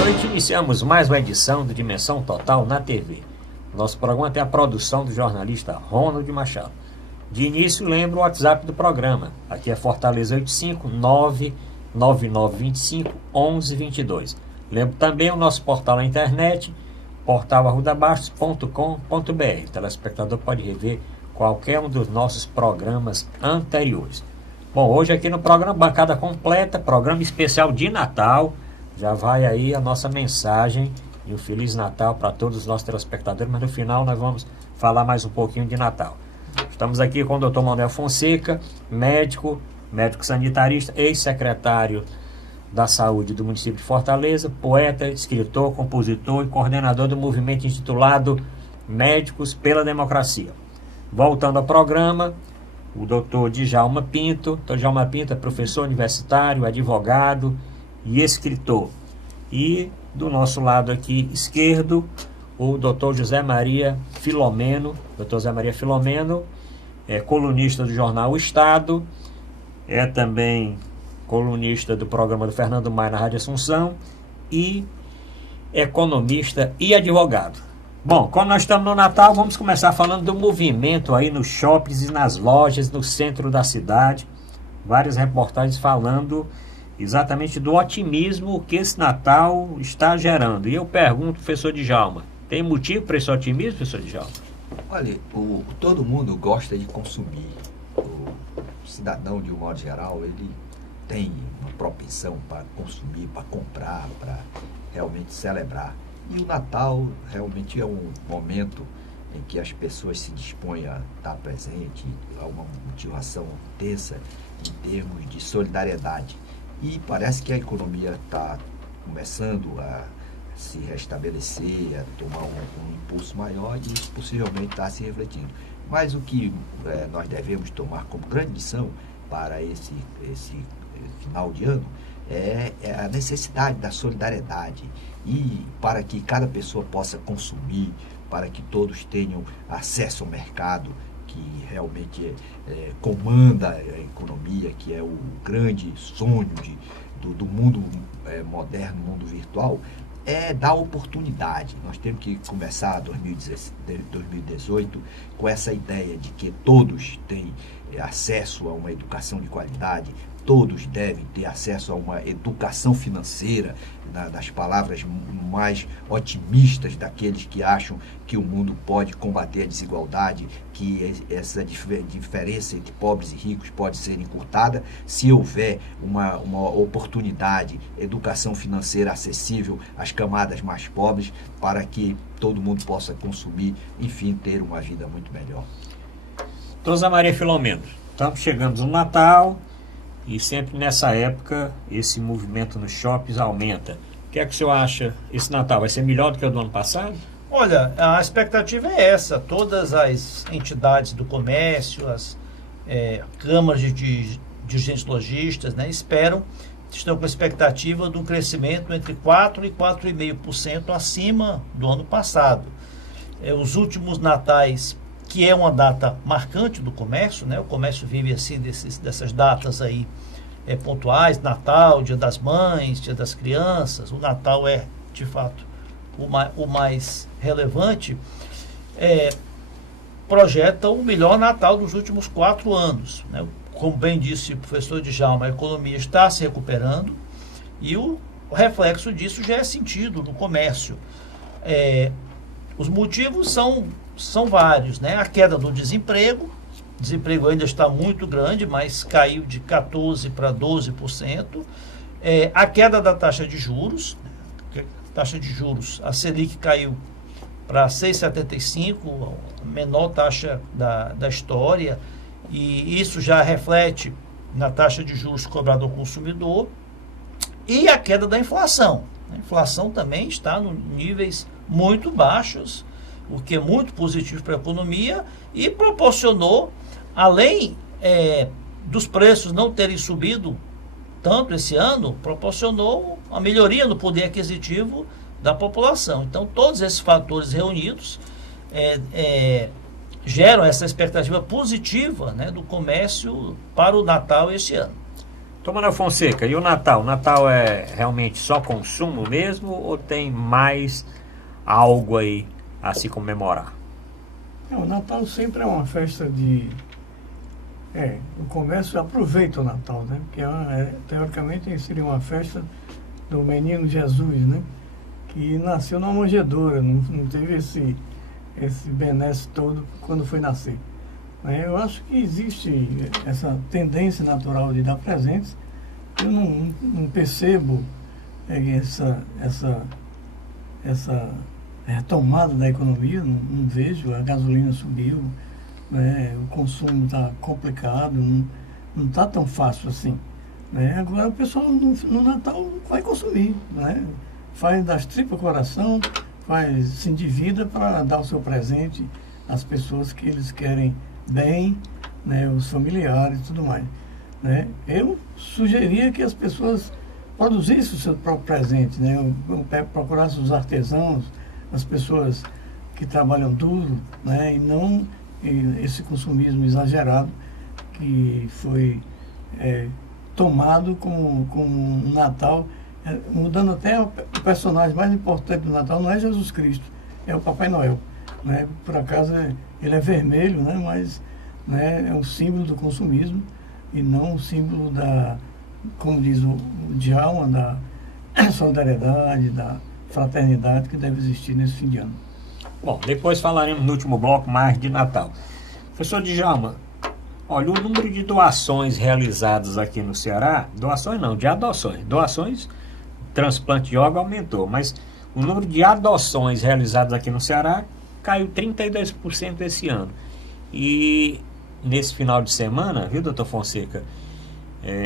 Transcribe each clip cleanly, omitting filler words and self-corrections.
noite, iniciamos mais uma edição do Dimensão Total na TV. Nosso programa tem a produção do jornalista Ronald Machado. De início, lembro o WhatsApp do programa. Aqui é Fortaleza 859-9925-1122. Lembro também o nosso portal na internet, portalarrudabastos.com.br. O telespectador pode rever qualquer um dos nossos programas anteriores. Bom, hoje aqui no programa Bancada Completa, programa especial de Natal. Já vai aí a nossa mensagem e um Feliz Natal para todos os nossos telespectadores, mas no final nós vamos falar mais um pouquinho de Natal. Estamos aqui com o Dr. Manuel Fonseca, médico sanitarista, ex-secretário da Saúde do município de Fortaleza, poeta, escritor, compositor e coordenador do movimento intitulado Médicos pela Democracia. Voltando ao programa, o Dr. Djalma Pinto. Dr. Djalma Pinto é professor universitário, advogado e escritor. E do nosso lado aqui esquerdo, o Dr. José Maria Filomeno. Dr. José Maria Filomeno é colunista do jornal O Estado, é também colunista do programa do Fernando Maia na Rádio Assunção e economista e advogado. Bom, quando nós estamos no Natal, vamos começar falando do movimento aí nos shoppings e nas lojas no centro da cidade. Várias reportagens falando exatamente do otimismo que esse Natal está gerando. E eu pergunto, professor Djalma, tem motivo para esse otimismo, professor Djalma? Olha, todo mundo gosta de consumir. O cidadão, de um modo geral, ele tem uma propensão para consumir, para comprar, para realmente celebrar. E o Natal realmente é um momento em que as pessoas se dispõem a estar presente, há uma motivação intensa em termos de solidariedade. E parece que a economia está começando a se restabelecer, a tomar um impulso maior e isso possivelmente está se refletindo. Mas o que nós devemos tomar como grande lição para esse final de ano é a necessidade da solidariedade e para que cada pessoa possa consumir, para que todos tenham acesso ao mercado que realmente comanda a economia, que é o grande sonho do mundo moderno, mundo virtual, é dar oportunidade. Nós temos que começar 2018 com essa ideia de que todos têm acesso a uma educação de qualidade, todos devem ter acesso a uma educação financeira, das palavras mais otimistas daqueles que acham que o mundo pode combater a desigualdade, que essa diferença entre pobres e ricos pode ser encurtada se houver uma oportunidade, educação financeira acessível às camadas mais pobres, para que todo mundo possa consumir, enfim, ter uma vida muito melhor. José Maria Filomeno, estamos chegando no Natal e sempre nessa época esse movimento nos shoppings aumenta. O que é que o senhor acha? Esse Natal vai ser melhor do que o do ano passado? Olha, a expectativa é essa. Todas as entidades do comércio, as câmaras de dirigentes lojistas, né, estão com a expectativa de um crescimento entre 4% e 4,5% acima do ano passado. Os últimos natais, que é uma data marcante do comércio, né? O comércio vive assim dessas datas aí pontuais, Natal, Dia das Mães, Dia das Crianças. O Natal é, de fato, o mais relevante. Projeta o melhor Natal dos últimos 4 anos, né? Como bem disse o professor Djalma, a economia está se recuperando e o reflexo disso já é sentido no comércio. Os motivos são vários, né? A queda do desemprego. O desemprego ainda está muito grande, mas caiu de 14% para 12%. A queda da taxa de juros. A Selic caiu para 6,75%, a menor taxa da história, e isso já reflete na taxa de juros cobrada ao consumidor. E a queda da inflação. A inflação também está em níveis muito baixos, o que é muito positivo para a economia e proporcionou, além dos preços não terem subido tanto esse ano, proporcionou a melhoria no poder aquisitivo da população. Então, todos esses fatores reunidos geram essa expectativa positiva, né, do comércio para o Natal este ano. Tom Manuel Fonseca, e o Natal? O Natal é realmente só consumo mesmo ou tem mais algo aí a se comemorar? O Natal sempre é uma festa de... o comércio aproveita o Natal, né? Que teoricamente seria uma festa do menino Jesus, né? Que nasceu numa manjedoura, não teve esse benesse todo quando foi nascer. Eu acho que existe essa tendência natural de dar presentes. Eu não percebo essa retomada da economia, não vejo. A gasolina subiu, né? O consumo está complicado, não está tão fácil assim. Agora o pessoal no Natal vai consumir, né? Faz das tripas coração, se endivida para dar o seu presente às pessoas que eles querem bem, né? Os familiares e tudo mais. Eu sugeria que as pessoas produzissem o seu próprio presente, né? Procurassem os artesãos, as pessoas que trabalham duro, né? E não esse consumismo exagerado que foi tomado como um Natal, mudando até o personagem mais importante do Natal, não é Jesus Cristo, é o Papai Noel. Né? Por acaso ele é vermelho, né? Mas né, é um símbolo do consumismo e não um símbolo como diz o Djalma, da solidariedade, da fraternidade que deve existir nesse fim de ano. Bom, depois falaremos no último bloco mais de Natal. Professor Djalma, olha, o número de doações realizadas aqui no Ceará, doações não, de adoções. Doações, transplante de órgão aumentou, mas o número de adoções realizadas aqui no Ceará caiu 32% esse ano. E nesse final de semana, viu, doutor Fonseca,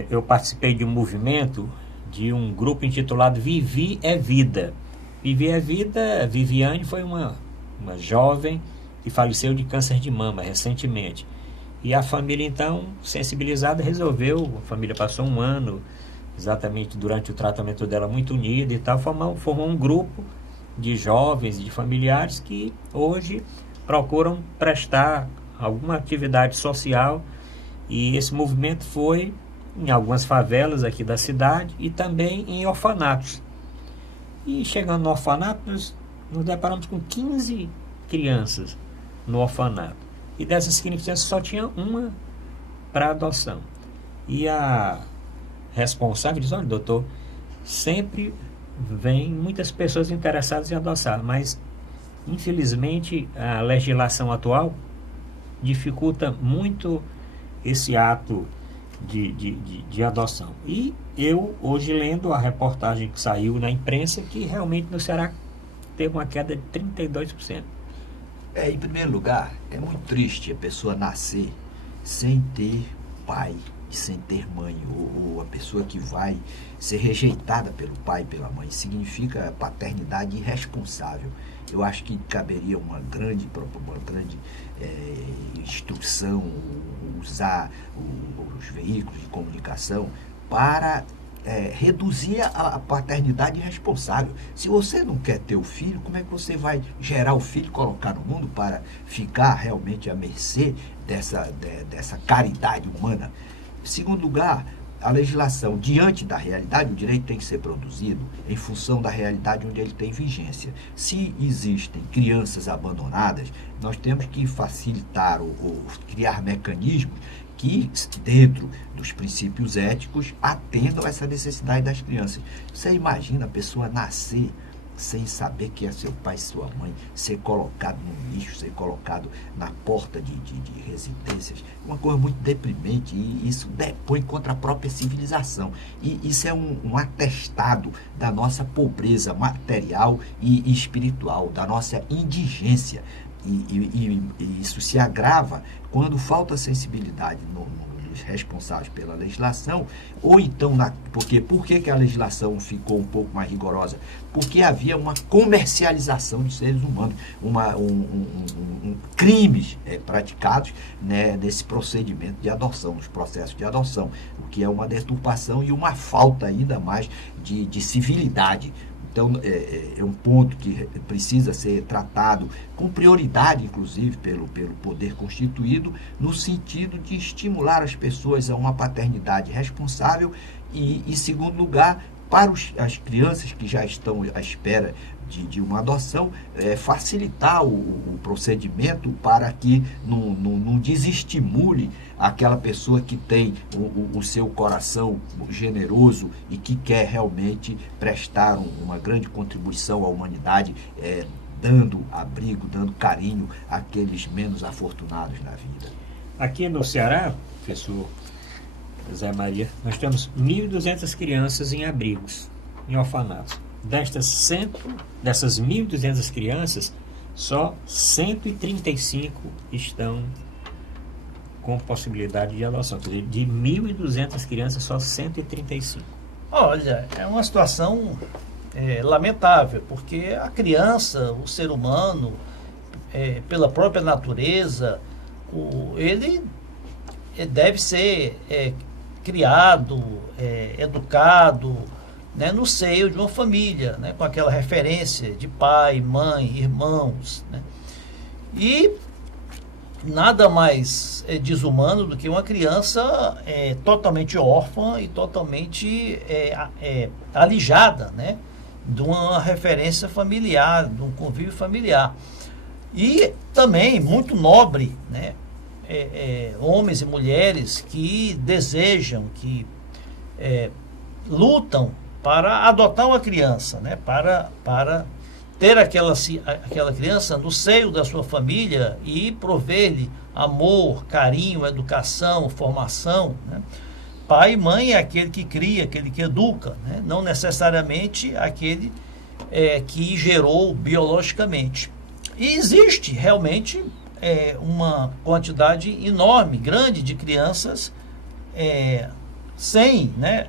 eu participei de um movimento de um grupo intitulado Vivi é Vida. Vivi é Vida, Viviane foi uma jovem que faleceu de câncer de mama recentemente. E a família, então, sensibilizada, resolveu, a família passou um ano, exatamente durante o tratamento dela, muito unida e tal, formou um grupo de jovens e de familiares que hoje procuram prestar alguma atividade social, e esse movimento foi em algumas favelas aqui da cidade e também em orfanatos. E chegando no orfanato, nós nos deparamos com 15 crianças no orfanato. E dessas 15 crianças só tinha uma para adoção. E a responsável diz, olha, doutor, sempre vem muitas pessoas interessadas em adoçar, mas infelizmente a legislação atual dificulta muito esse ato de adoção. E eu hoje lendo a reportagem que saiu na imprensa que realmente no Ceará teve uma queda de 32%. Em primeiro lugar, é muito triste a pessoa nascer sem ter pai, sem ter mãe, ou a pessoa que vai ser rejeitada pelo pai e pela mãe. Significa paternidade irresponsável. Eu acho que caberia uma grande instrução, usar os veículos de comunicação para reduzir a paternidade irresponsável. Se você não quer ter o filho, como é que você vai gerar o filho, colocar no mundo para ficar realmente à mercê dessa caridade humana? Em segundo lugar, a legislação, diante da realidade, o direito tem que ser produzido em função da realidade onde ele tem vigência. Se existem crianças abandonadas, nós temos que facilitar ou criar mecanismos que, dentro dos princípios éticos, atendam essa necessidade das crianças. Você imagina a pessoa nascer sem saber quem é seu pai e sua mãe, ser colocado no lixo, ser colocado na porta de residências, uma coisa muito deprimente, e isso depõe contra a própria civilização. E isso é um atestado da nossa pobreza material e espiritual, da nossa indigência. E isso se agrava quando falta sensibilidade nos responsáveis pela legislação, ou então, por que a legislação ficou um pouco mais rigorosa? Porque havia uma comercialização de seres humanos, crimes praticados, né, nesse procedimento de adoção, nos processos de adoção, o que é uma deturpação e uma falta ainda mais de civilidade. Então, é um ponto que precisa ser tratado com prioridade, inclusive, pelo poder constituído, no sentido de estimular as pessoas a uma paternidade responsável e, em segundo lugar, para as crianças que já estão à espera de uma adoção, facilitar o procedimento para que não desestimule aquela pessoa que tem o seu coração generoso e que quer realmente prestar uma grande contribuição à humanidade, dando abrigo, dando carinho àqueles menos afortunados na vida. Aqui no Ceará, professor Zé Maria, nós temos 1.200 crianças em abrigos, em orfanatos. Dessas 1.200 crianças, só 135 estão com possibilidade de adoção. Quer dizer, de 1.200 crianças, só 135. Olha, é uma situação lamentável, porque a criança, o ser humano, pela própria natureza, ele deve ser criado, educado, né, no seio de uma família, né, com aquela referência de pai, mãe, irmãos, né? E nada mais desumano do que uma criança totalmente órfã e totalmente alijada, né, de uma referência familiar, de um convívio familiar. E também muito nobre, né, homens e mulheres que desejam, que lutam para adotar uma criança, né, para ter aquela criança no seio da sua família e prover-lhe amor, carinho, educação, formação, né? Pai e mãe é aquele que cria, aquele que educa, né? Não necessariamente aquele que gerou biologicamente. E existe realmente uma quantidade enorme, grande de crianças sem, né,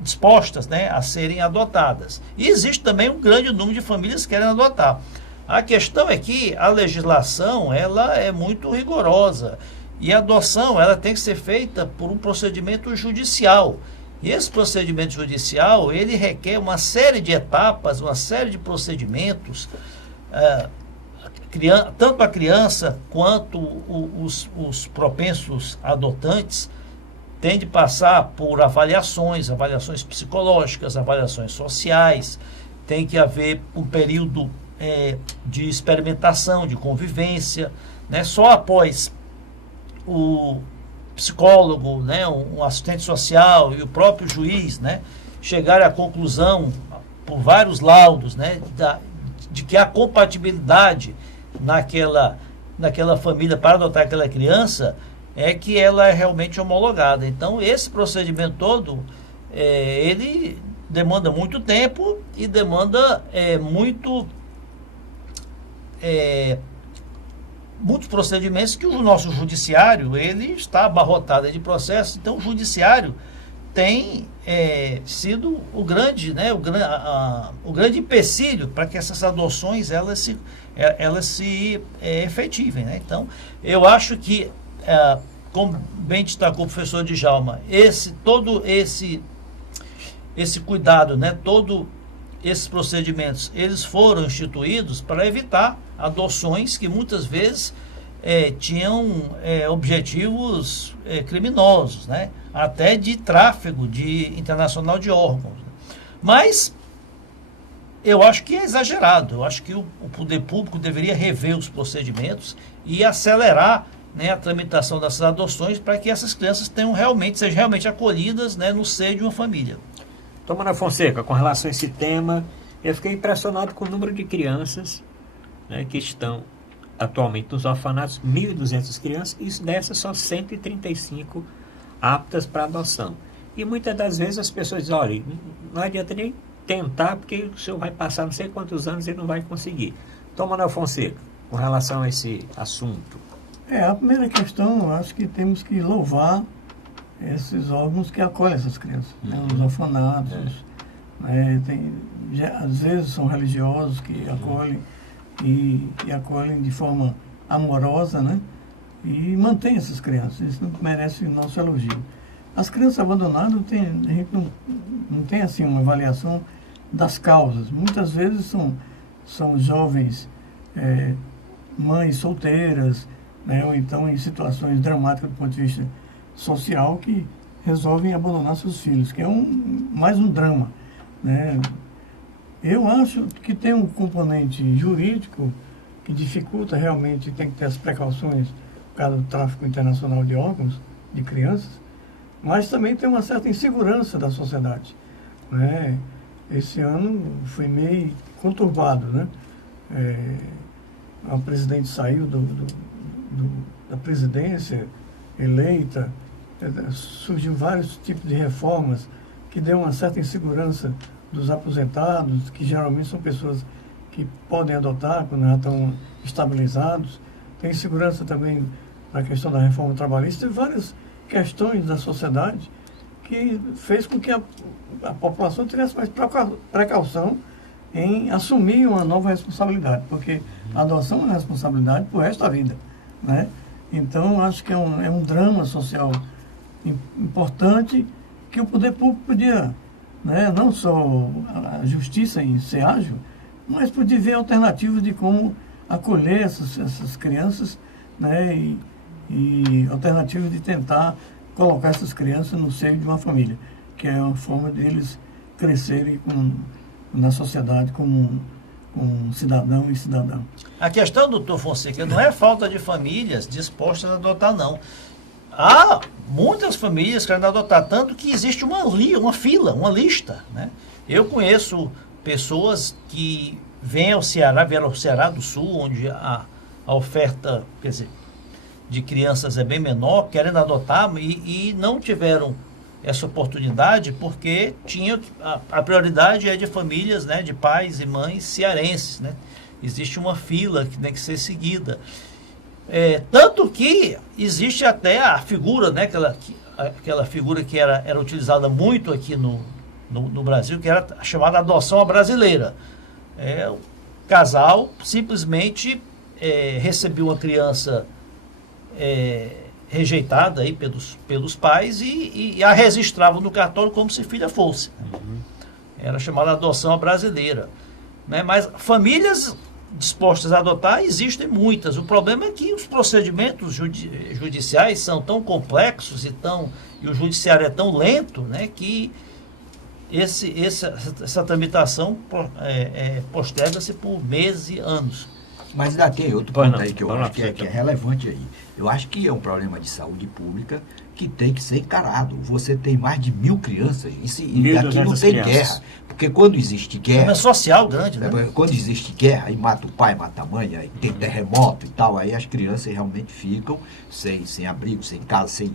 dispostas, né, a serem adotadas. E existe também um grande número de famílias que querem adotar. A questão é que a legislação ela é muito rigorosa e a adoção ela tem que ser feita por um procedimento judicial. E esse procedimento judicial ele requer uma série de etapas, uma série de procedimentos. Tanto a criança quanto os propensos adotantes têm de passar por avaliações psicológicas, avaliações sociais, tem que haver um período de experimentação, de convivência, né? Só após o psicólogo, né, um assistente social e o próprio juiz, né, chegarem à conclusão, por vários laudos, né, de que há compatibilidade naquela família para adotar aquela criança, que ela é realmente homologada. Então, esse procedimento todo, ele demanda muito tempo e demanda muitos procedimentos que o nosso judiciário ele está abarrotado de processos. Então, o judiciário tem sido o grande empecilho para que essas adoções elas se efetivem, né? Então, eu acho que como bem destacou o professor Djalma, todo esse cuidado, né, todos esses procedimentos, eles foram instituídos para evitar adoções que muitas vezes tinham objetivos criminosos, né, até de tráfego internacional de órgãos. Mas eu acho que é exagerado. Eu acho que o poder público deveria rever os procedimentos e acelerar, né, a tramitação dessas adoções para que essas crianças sejam realmente acolhidas, né, no seio de uma família. Tomana Fonseca, com relação a esse tema, eu fiquei impressionado com o número de crianças, né, que estão atualmente nos orfanatos, 1.200 crianças, e dessas só 135 aptas para adoção. E muitas das vezes as pessoas dizem, olha, não adianta nem tentar, porque o senhor vai passar não sei quantos anos e não vai conseguir. Tomana Fonseca, com relação a esse assunto. A primeira questão, eu acho que temos que louvar esses órgãos que acolhem essas crianças, né? Os orfanatos, né? Às vezes são religiosos que acolhem e acolhem de forma amorosa, né? E mantém essas crianças, isso merece nosso elogio. As crianças abandonadas, a gente não tem assim uma avaliação das causas. Muitas vezes são jovens, mães solteiras, né, ou então em situações dramáticas do ponto de vista social, que resolvem abandonar seus filhos, que é mais um drama, né? Eu acho que tem um componente jurídico que dificulta realmente, tem que ter as precauções por causa do tráfico internacional de órgãos de crianças, mas também tem uma certa insegurança da sociedade, né? Esse ano foi meio conturbado, né? O presidente saiu da presidência eleita, surgiu vários tipos de reformas que deu uma certa insegurança dos aposentados, que geralmente são pessoas que podem adotar quando já estão estabilizados. Tem insegurança também na questão da reforma trabalhista e várias questões da sociedade que fez com que a população tivesse mais precaução em assumir uma nova responsabilidade, porque a adoção é uma responsabilidade para o resto da vida, né? Então, acho que é um drama social importante que o poder público podia, né, não só a justiça em ser ágil, mas podia ver alternativas de como acolher essas crianças, né, e alternativas de tentar colocar essas crianças no seio de uma família, que é uma forma deles crescerem na sociedade como um cidadão e cidadã. A questão, doutor Fonseca, não é falta de famílias dispostas a adotar, não. Há muitas famílias querendo adotar, tanto que existe uma fila, uma lista, né? Eu conheço pessoas que vieram ao Ceará do Sul, onde a oferta, quer dizer, de crianças é bem menor, querendo adotar e não tiveram essa oportunidade porque a prioridade é de famílias, né, de pais e mães cearenses, né? Existe uma fila que tem que ser seguida. Tanto que existe até a figura, né, aquela figura que era utilizada muito aqui no Brasil, que era chamada adoção à brasileira. O casal simplesmente recebeu uma criança rejeitada aí pelos pais e a registravam no cartório como se filha fosse. Era chamada adoção à brasileira, né? Mas famílias dispostas a adotar existem muitas. O problema é que os procedimentos judiciais são tão complexos e o judiciário é tão lento, né, que essa tramitação posterga-se por meses e anos. Mas ainda tem outro ponto aí que eu acho que é relevante aí. Eu acho que é um problema de saúde pública que tem que ser encarado. Você tem mais de 1.000 crianças e aqui não tem guerra. Porque quando existe guerra... É social grande, né? Quando existe guerra, aí mata o pai, mata a mãe, aí tem terremoto e tal, aí as crianças realmente ficam sem abrigo, sem casa, sem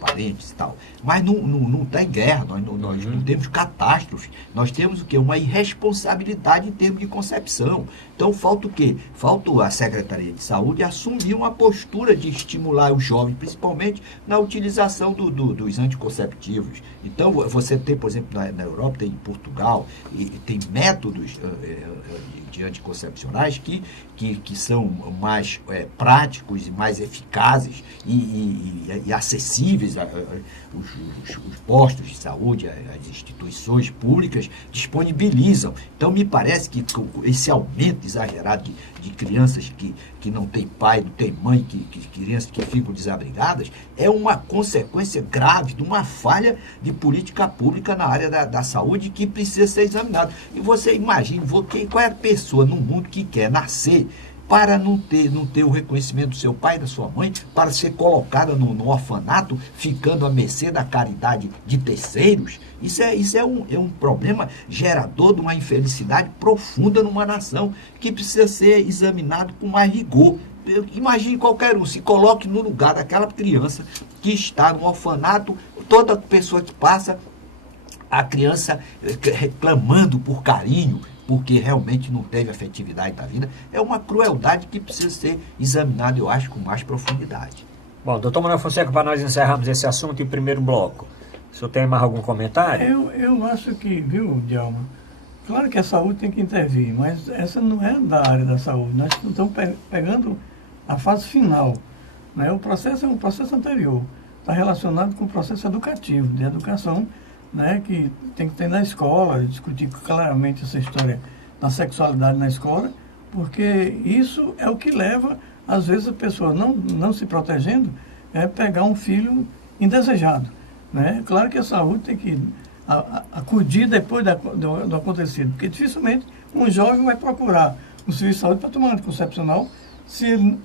parentes e tal. Mas não tem guerra, nós não temos catástrofes. Nós temos o quê? Uma irresponsabilidade em termos de concepção. Então falta o quê? Falta a Secretaria de Saúde assumir uma postura de estimular os jovens, principalmente na utilização dos anticonceptivos. Então você tem, por exemplo, na Europa, tem em Portugal, e tem métodos de anticoncepcionais que são mais práticos e mais eficazes e acessíveis. Os postos de saúde, as instituições públicas disponibilizam. Então, me parece que esse aumento exagerado de crianças que não têm pai, não têm mãe, crianças que ficam desabrigadas, é uma consequência grave de uma falha de política pública na área da saúde que precisa ser examinada. E você imagina, qual é a pessoa no mundo que quer nascer para não ter o reconhecimento do seu pai e da sua mãe, para ser colocada no orfanato, ficando à mercê da caridade de terceiros? Isso é um problema gerador de uma infelicidade profunda numa nação que precisa ser examinado com mais rigor. Imagine qualquer um, se coloque no lugar daquela criança que está no orfanato, toda pessoa que passa, a criança reclamando por carinho, porque realmente não teve afetividade da vida, é uma crueldade que precisa ser examinada, eu acho, com mais profundidade. Bom, doutor Manuel Fonseca, para nós encerrarmos esse assunto em primeiro bloco, o senhor tem mais algum comentário? Eu acho que, viu, Djalma, claro que a saúde tem que intervir, mas essa não é da área da saúde. Nós estamos pegando a fase final, né? O processo é um processo anterior, está relacionado com o processo educativo, de educação né, que tem que ter na escola, discutir claramente essa história da sexualidade na escola, porque isso é o que leva, às vezes, a pessoa não se protegendo, pegar um filho indesejado. Né? Claro que a saúde tem que acudir depois do acontecido, porque dificilmente um jovem vai procurar um serviço de saúde para tomar anticoncepcional se ele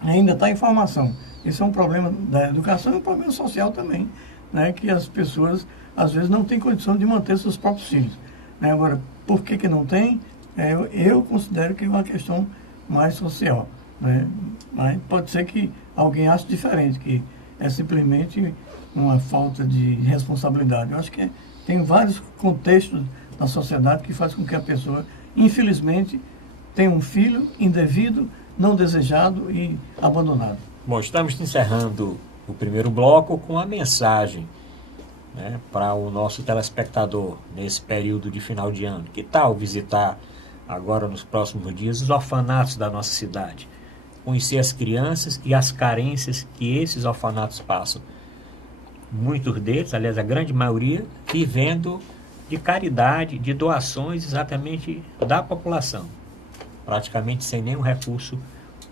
ainda está em formação. Isso é um problema da educação e um problema social também, né? Que as pessoas, às vezes, não têm condição de manter seus próprios filhos. Né? Agora, por que não tem? Eu considero que é uma questão mais social. Né? Mas pode ser que alguém ache diferente, que é simplesmente uma falta de responsabilidade. Eu acho que tem vários contextos da sociedade que faz com que a pessoa, infelizmente, tenha um filho indevido, não desejado e abandonado. Bom, estamos encerrando o primeiro bloco com a mensagem, né, para o nosso telespectador nesse período de final de ano. Que tal visitar agora nos próximos dias os orfanatos da nossa cidade? Conhecer as crianças e as carências que esses orfanatos passam. Muitos deles, aliás, a grande maioria, vivendo de caridade, de doações exatamente da população, praticamente sem nenhum recurso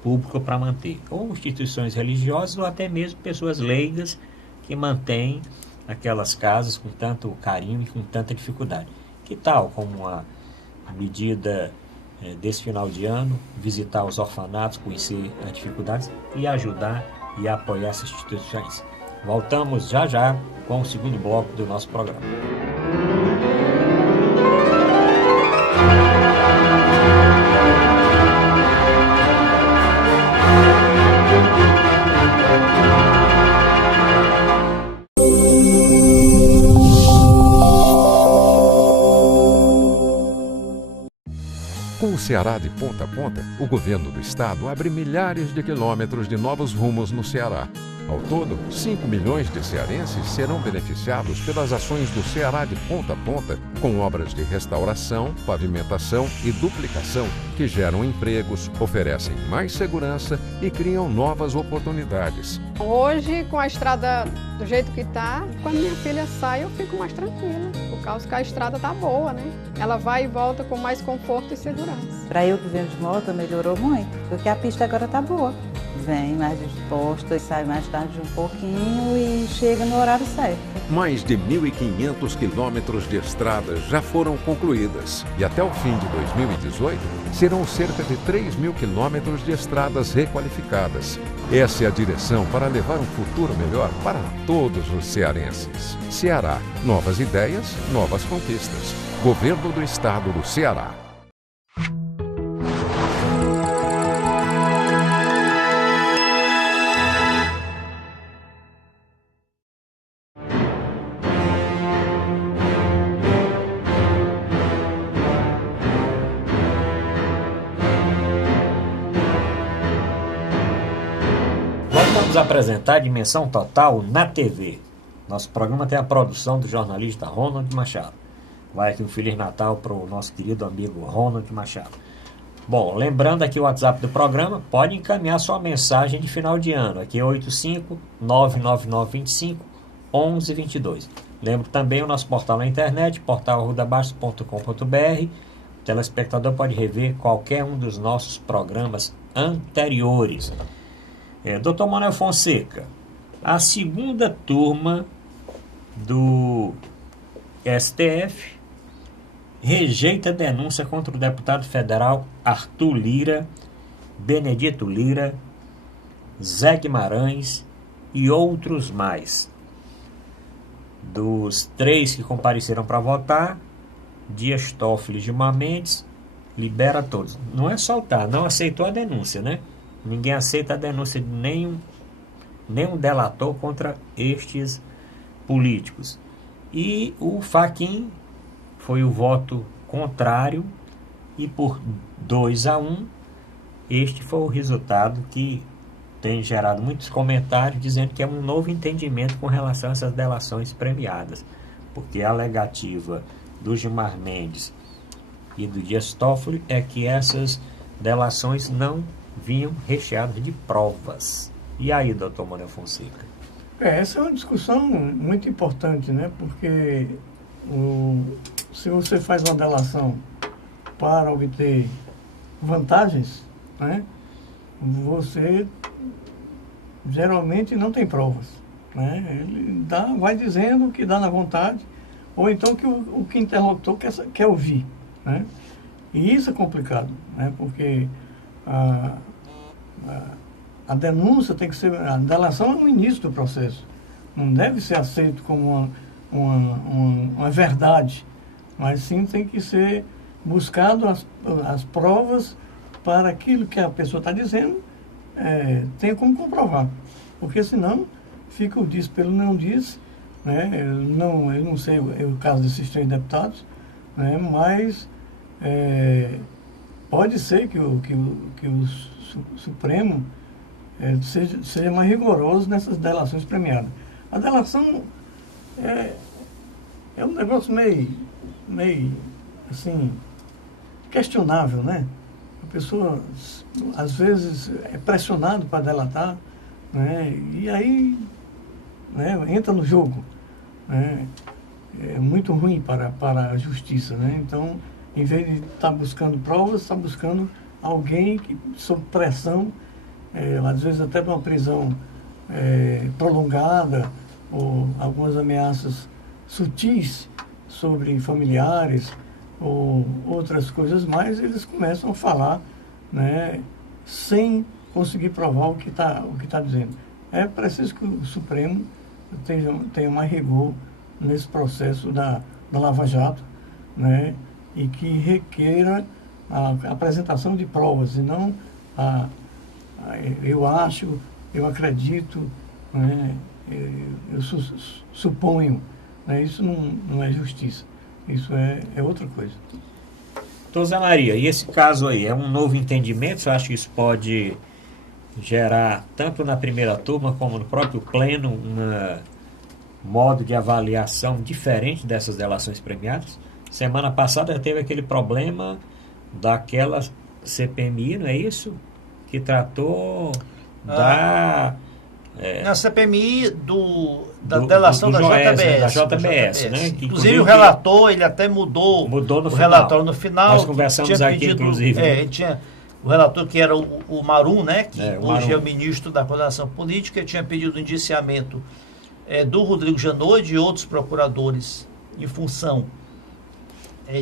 público para manter, ou instituições religiosas ou até mesmo pessoas leigas que mantêm aquelas casas com tanto carinho e com tanta dificuldade. Que tal, como uma medida desse final de ano, visitar os orfanatos, conhecer as dificuldades e ajudar e apoiar essas instituições? Voltamos já já com o segundo bloco do nosso programa. Com o Ceará de ponta a ponta, o governo do estado abre milhares de quilômetros de novos rumos no Ceará. Ao todo, 5 milhões de cearenses serão beneficiados pelas ações do Ceará de ponta a ponta, com obras de restauração, pavimentação e duplicação que geram empregos, oferecem mais segurança e criam novas oportunidades. Hoje, com a estrada do jeito que está, quando minha filha sai, eu fico mais tranquila, por causa que a estrada está boa, né? Ela vai e volta com mais conforto e segurança. Para eu que venho de moto, melhorou muito, porque a pista agora está boa. Vem mais disposta, sai mais tarde um pouquinho e chega no horário certo. Mais de 1.500 quilômetros de estradas já foram concluídas e até o fim de 2018 serão cerca de 3.000 quilômetros de estradas requalificadas. Essa é a direção para levar um futuro melhor para todos os cearenses. Ceará, novas ideias, novas conquistas. Governo do Estado do Ceará. Vamos apresentar Dimensão Total na TV. Nosso programa tem a produção do jornalista Ronald Machado. Vai aqui um Feliz Natal para o nosso querido amigo Ronald Machado. Bom, lembrando aqui o WhatsApp do programa, pode encaminhar sua mensagem de final de ano. Aqui é 85-99925-1122. Lembro também o nosso portal na internet, portal@arrudabastos.com.br. O telespectador pode rever qualquer um dos nossos programas anteriores. Dr. Manuel Fonseca, a segunda turma do STF rejeita a denúncia contra o deputado federal Arthur Lira, Benedito Lira, Zé Guimarães e outros mais. Dos 3 que compareceram para votar, Dias Toffoli e Gilmar Mendes libera todos. Não é soltar, não aceitou a denúncia, né? Ninguém aceita a denúncia de nenhum delator contra estes políticos. E o Fachin foi o voto contrário e por 2-1, este foi o resultado que tem gerado muitos comentários dizendo que é um novo entendimento com relação a essas delações premiadas, porque a alegativa do Gilmar Mendes e do Dias Toffoli é que essas delações não vinham recheadas de provas. E aí, doutor Manuel Fonseca? Essa é uma discussão muito importante, né? Porque se você faz uma delação para obter vantagens, né? Você geralmente não tem provas, né? Ele vai dizendo o que dá na vontade, ou então que o que interlocutor quer ouvir, né? E isso é complicado, né? Porque a denúncia tem que ser... A delação é no início do processo. Não deve ser aceito como uma verdade, mas sim tem que ser buscado as provas para aquilo que a pessoa está dizendo, tem como comprovar. Porque senão fica o disse pelo não disse, né? Eu não sei o caso desses 3 deputados, né? Mas pode ser que o Supremo seja mais rigoroso nessas delações premiadas. A delação é um negócio meio assim, questionável, né? A pessoa, às vezes, é pressionada para delatar, né? E aí, né, entra no jogo, né? É muito ruim para a justiça, né? Então, em vez de estar buscando provas, está buscando alguém que, sob pressão, às vezes até de uma prisão prolongada, ou algumas ameaças sutis sobre familiares, ou outras coisas mais, eles começam a falar, né, sem conseguir provar o que tá dizendo. É preciso que o Supremo tenha mais rigor nesse processo da Lava Jato, né, e que requeira a apresentação de provas, e não eu acho, eu acredito, né, eu suponho, né, isso não é justiça, isso é outra coisa. Então, Zé Maria, e esse caso aí, é um novo entendimento? Você acha que isso pode gerar, tanto na primeira turma como no próprio pleno, um modo de avaliação diferente dessas delações premiadas? Semana passada teve aquele problema daquela CPMI, não é isso? Que tratou na CPMI da delação da JBS, JBS. Da JBS, né? Que, inclusive o relator, ele até mudou no relatório no final. Nós conversamos aqui, inclusive. Ele tinha o relator que era o Marum, né? Que hoje Marum. é o ministro da Coordenação Política, tinha pedido o indiciamento do Rodrigo Janot e de outros procuradores em função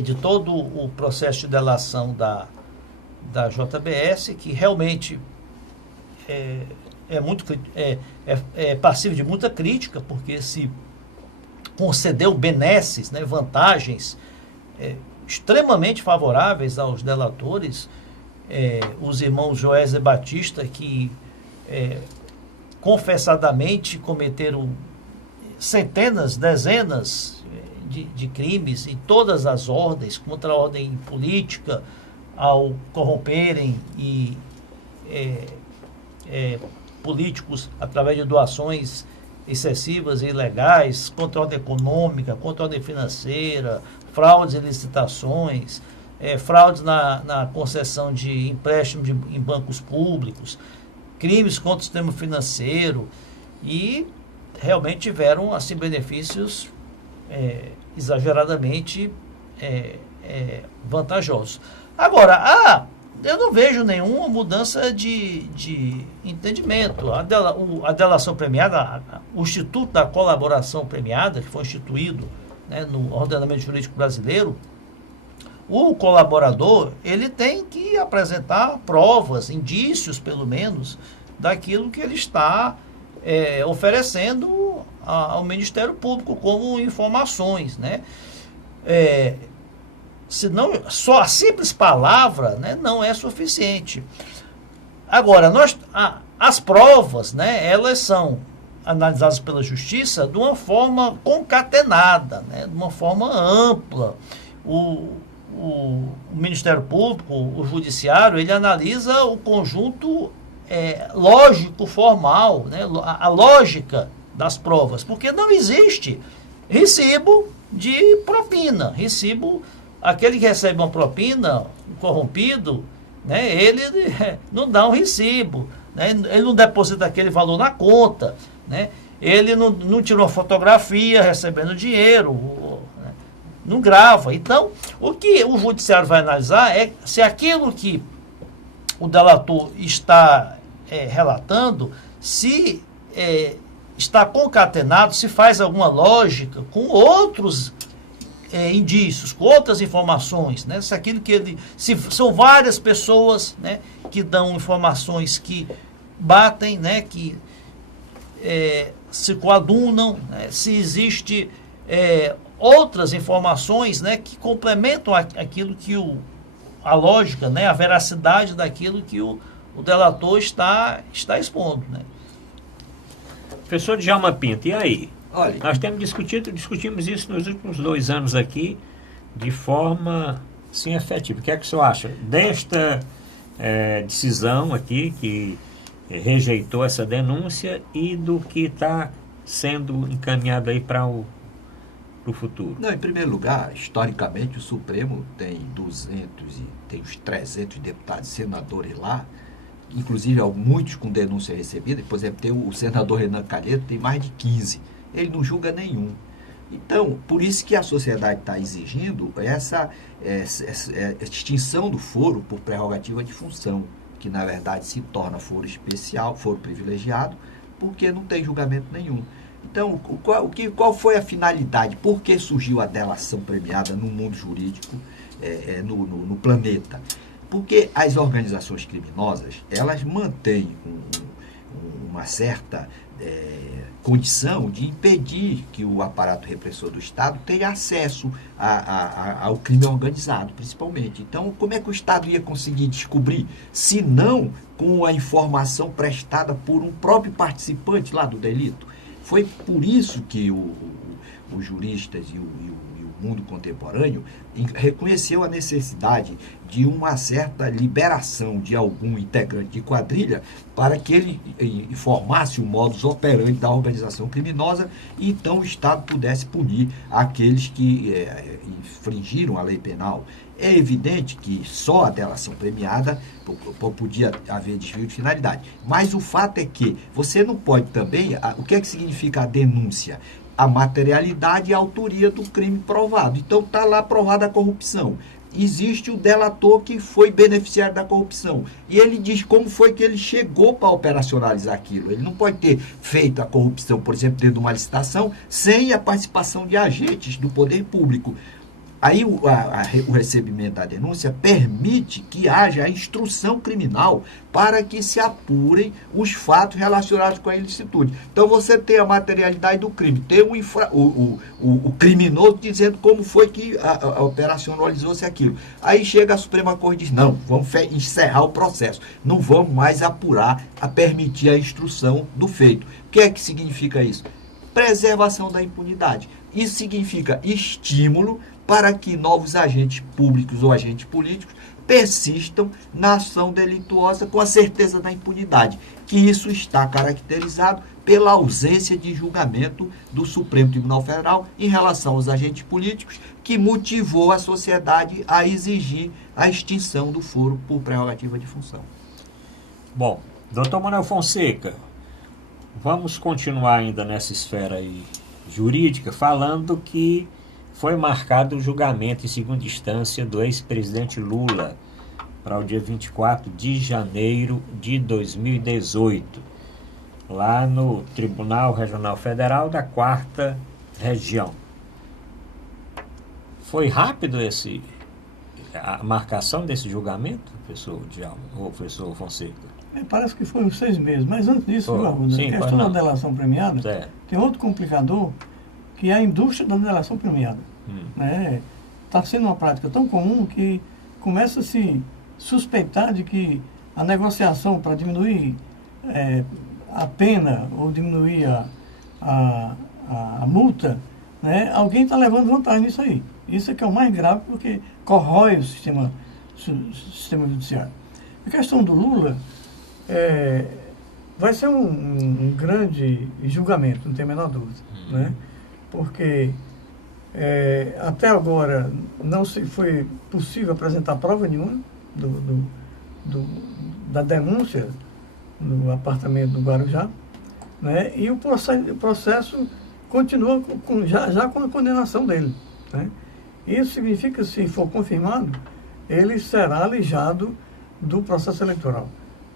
de todo o processo de delação da JBS, que realmente é passível de muita crítica, porque se concedeu benesses, né, vantagens extremamente favoráveis aos delatores, os irmãos Joésia e Batista, que confessadamente cometeram centenas, dezenas de crimes em todas as ordens, contra a ordem política, ao corromperem políticos através de doações excessivas e ilegais, contra a ordem econômica, contra a ordem financeira, fraudes em licitações, fraudes na concessão de empréstimos em bancos públicos, crimes contra o sistema financeiro, e realmente tiveram assim benefícios exageradamente vantajosos. Agora, eu não vejo nenhuma mudança de entendimento. A delação premiada, o Instituto da Colaboração Premiada, que foi instituído, né, no ordenamento jurídico brasileiro, o colaborador, ele tem que apresentar provas, indícios, pelo menos, daquilo que ele está oferecendo ao Ministério Público como informações, né? Senão, só a simples palavra, né, não é suficiente. Agora, as provas, né, elas são analisadas pela Justiça de uma forma concatenada, né, de uma forma ampla. O Ministério Público, o Judiciário, ele analisa o conjunto lógico, formal, né, a lógica das provas, porque não existe recibo de propina, aquele que recebe uma propina, um corrompido, né, ele não dá um recibo, né, ele não deposita aquele valor na conta, né, ele não tirou fotografia recebendo dinheiro, né? Não grava. Então, o que o judiciário vai analisar é se aquilo que o delator está relatando, se está concatenado, se faz alguma lógica com outros indícios, com outras informações, né? Se são várias pessoas, né, que dão informações que batem, né, que se coadunam, né? Se existe outras informações, né, que complementam aquilo que a lógica, né, a veracidade daquilo que o delator está expondo, né? Professor Djalma Pinto, e aí? Olha, Nós discutimos isso nos últimos 2 anos aqui, de forma, sim, efetiva. O que é que o senhor acha desta decisão aqui, que rejeitou essa denúncia, e do que está sendo encaminhado aí para o futuro? não, em primeiro lugar, historicamente, o Supremo tem tem uns 300 deputados e senadores lá, inclusive muitos com denúncia recebida. Por exemplo, tem o senador Renan Calheiros, tem mais de 15. Ele não julga nenhum. Então, por isso que a sociedade está exigindo essa extinção do foro por prerrogativa de função, que na verdade se torna foro especial, foro privilegiado, porque não tem julgamento nenhum. Então, qual foi a finalidade? Por que surgiu a delação premiada no mundo jurídico, no planeta? Porque as organizações criminosas, elas mantêm uma certa condição de impedir que o aparato repressor do Estado tenha acesso ao crime organizado, principalmente. Então, como é que o Estado ia conseguir descobrir, se não com a informação prestada por um próprio participante lá do delito? Foi por isso que os juristas e o mundo contemporâneo reconheceu a necessidade de uma certa liberação de algum integrante de quadrilha para que ele informasse o modus operandi da organização criminosa, e então o Estado pudesse punir aqueles que infringiram a lei penal. É evidente que só a delação premiada podia haver desvio de finalidade. Mas o fato é que você não pode também... O que é que significa a denúncia? A materialidade e a autoria do crime provado. Então está lá provada a corrupção. Existe o delator que foi beneficiário da corrupção. E ele diz como foi que ele chegou para operacionalizar aquilo. Ele não pode ter feito a corrupção, por exemplo, dentro de uma licitação, sem a participação de agentes do poder público. Aí o recebimento da denúncia permite que haja a instrução criminal para que se apurem os fatos relacionados com a ilicitude. Então você tem a materialidade do crime, tem o criminoso dizendo como foi que operacionalizou-se aquilo. Aí chega a Suprema Corte e diz, não, vamos encerrar o processo, não vamos mais apurar, a permitir a instrução do feito. O que é que significa isso? Preservação da impunidade. Isso significa estímulo para que novos agentes públicos ou agentes políticos persistam na ação delituosa com a certeza da impunidade, que isso está caracterizado pela ausência de julgamento do Supremo Tribunal Federal em relação aos agentes políticos, que motivou a sociedade a exigir a extinção do foro por prerrogativa de função. Bom, doutor Manuel Fonseca, vamos continuar ainda nessa esfera aí jurídica, falando que foi marcado o julgamento em segunda instância do ex-presidente Lula para o dia 24 de janeiro de 2018, lá no Tribunal Regional Federal da 4ª Região. Foi rápido a marcação desse julgamento, professor Djalma, ou professor Fonseca? Parece que foi uns 6 meses, mas antes disso, Sim, a questão da delação premiada, certo. Tem outro complicador, que é a indústria da delação premiada. Está sendo uma prática tão comum que começa a se suspeitar de que a negociação para diminuir a pena ou diminuir a multa, né, alguém está levando vantagem nisso aí. Isso é que é o mais grave, porque corrói o sistema judiciário. A questão do Lula vai ser um grande julgamento, não tem a menor dúvida, né? Porque até agora não se foi possível apresentar prova nenhuma da denúncia no apartamento do Guarujá. né? E o processo continua já com a condenação dele, né? Isso significa que, se for confirmado, ele será alijado do processo eleitoral.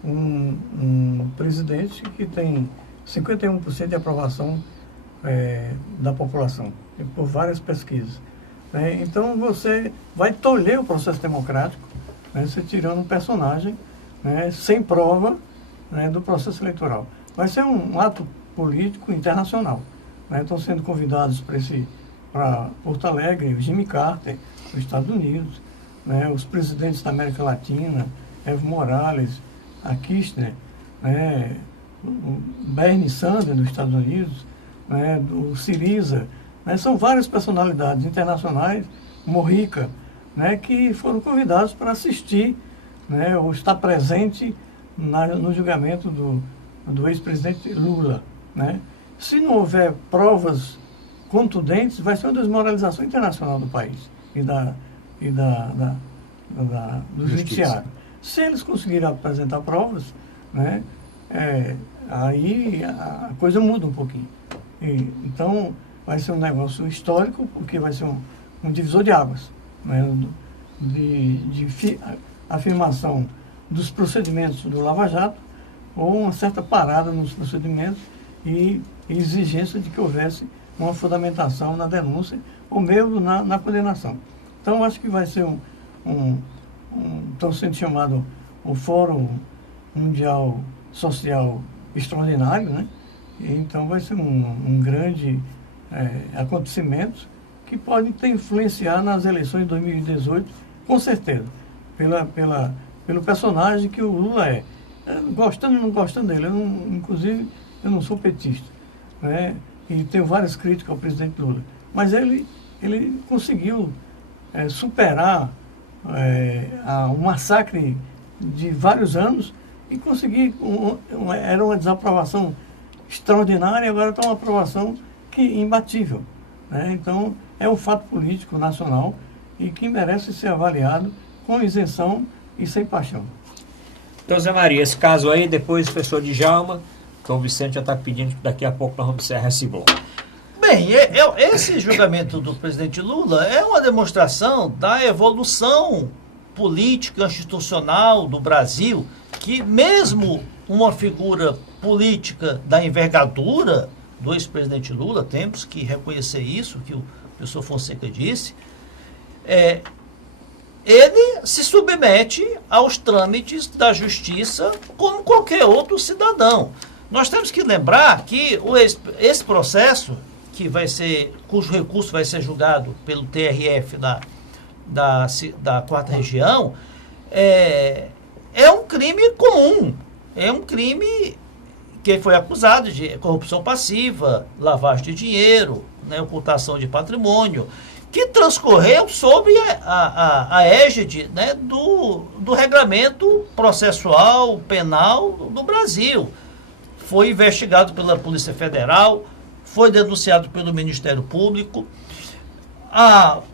Um presidente que tem 51% de aprovação da população, por várias pesquisas, né? Então você vai tolher o processo democrático, né? Você tirando um personagem, né, sem prova, né, do processo eleitoral. Vai ser um ato político internacional, né? Estão sendo convidados para Porto Alegre, o Jimmy Carter, dos Estados Unidos, né, os presidentes da América Latina, Evo Morales, a Kirchner, né, o Bernie Sanders dos Estados Unidos, né, o Syriza, né, são várias personalidades internacionais, Mujica, né, que foram convidados para assistir, né, ou estar presente no julgamento do ex-presidente Lula, né. Se não houver provas contundentes, vai ser uma desmoralização internacional do país e do judiciário. Se eles conseguirem apresentar provas, né, aí a coisa muda um pouquinho. Então, vai ser um negócio histórico, porque vai ser um divisor de águas, né, de afirmação dos procedimentos do Lava Jato, ou uma certa parada nos procedimentos e exigência de que houvesse uma fundamentação na denúncia ou mesmo na condenação. Então, acho que vai ser estão sendo chamado o Fórum Mundial Social Extraordinário, né? E então vai ser um grande acontecimento que pode influenciar nas eleições de 2018, com certeza, pelo personagem que o Lula é. Gostando ou não gostando dele, inclusive eu não sou petista, né? E tenho várias críticas ao presidente Lula, mas ele conseguiu superar um massacre de vários anos e conseguir, era uma desaprovação extraordinária, e agora está uma aprovação imbatível, né? Então, é um fato político nacional e que merece ser avaliado com isenção e sem paixão. Então, Zé Maria, esse caso aí, depois o professor Djalma, então o Vicente já está pedindo que daqui a pouco nós vamos encerrar esse bloco. Bem, esse julgamento do presidente Lula é uma demonstração da evolução política institucional do Brasil, que mesmo uma figura política da envergadura do ex-presidente Lula, temos que reconhecer isso, que o professor Fonseca disse, ele se submete aos trâmites da justiça como qualquer outro cidadão. Nós temos que lembrar que esse processo, cujo recurso vai ser julgado pelo TRF da 4ª Região, é um crime comum, é um crime que foi acusado de corrupção passiva, lavagem de dinheiro, né, ocultação de patrimônio, que transcorreu sob a égide, né, do regramento processual penal do Brasil. Foi investigado pela Polícia Federal, foi denunciado pelo Ministério Público.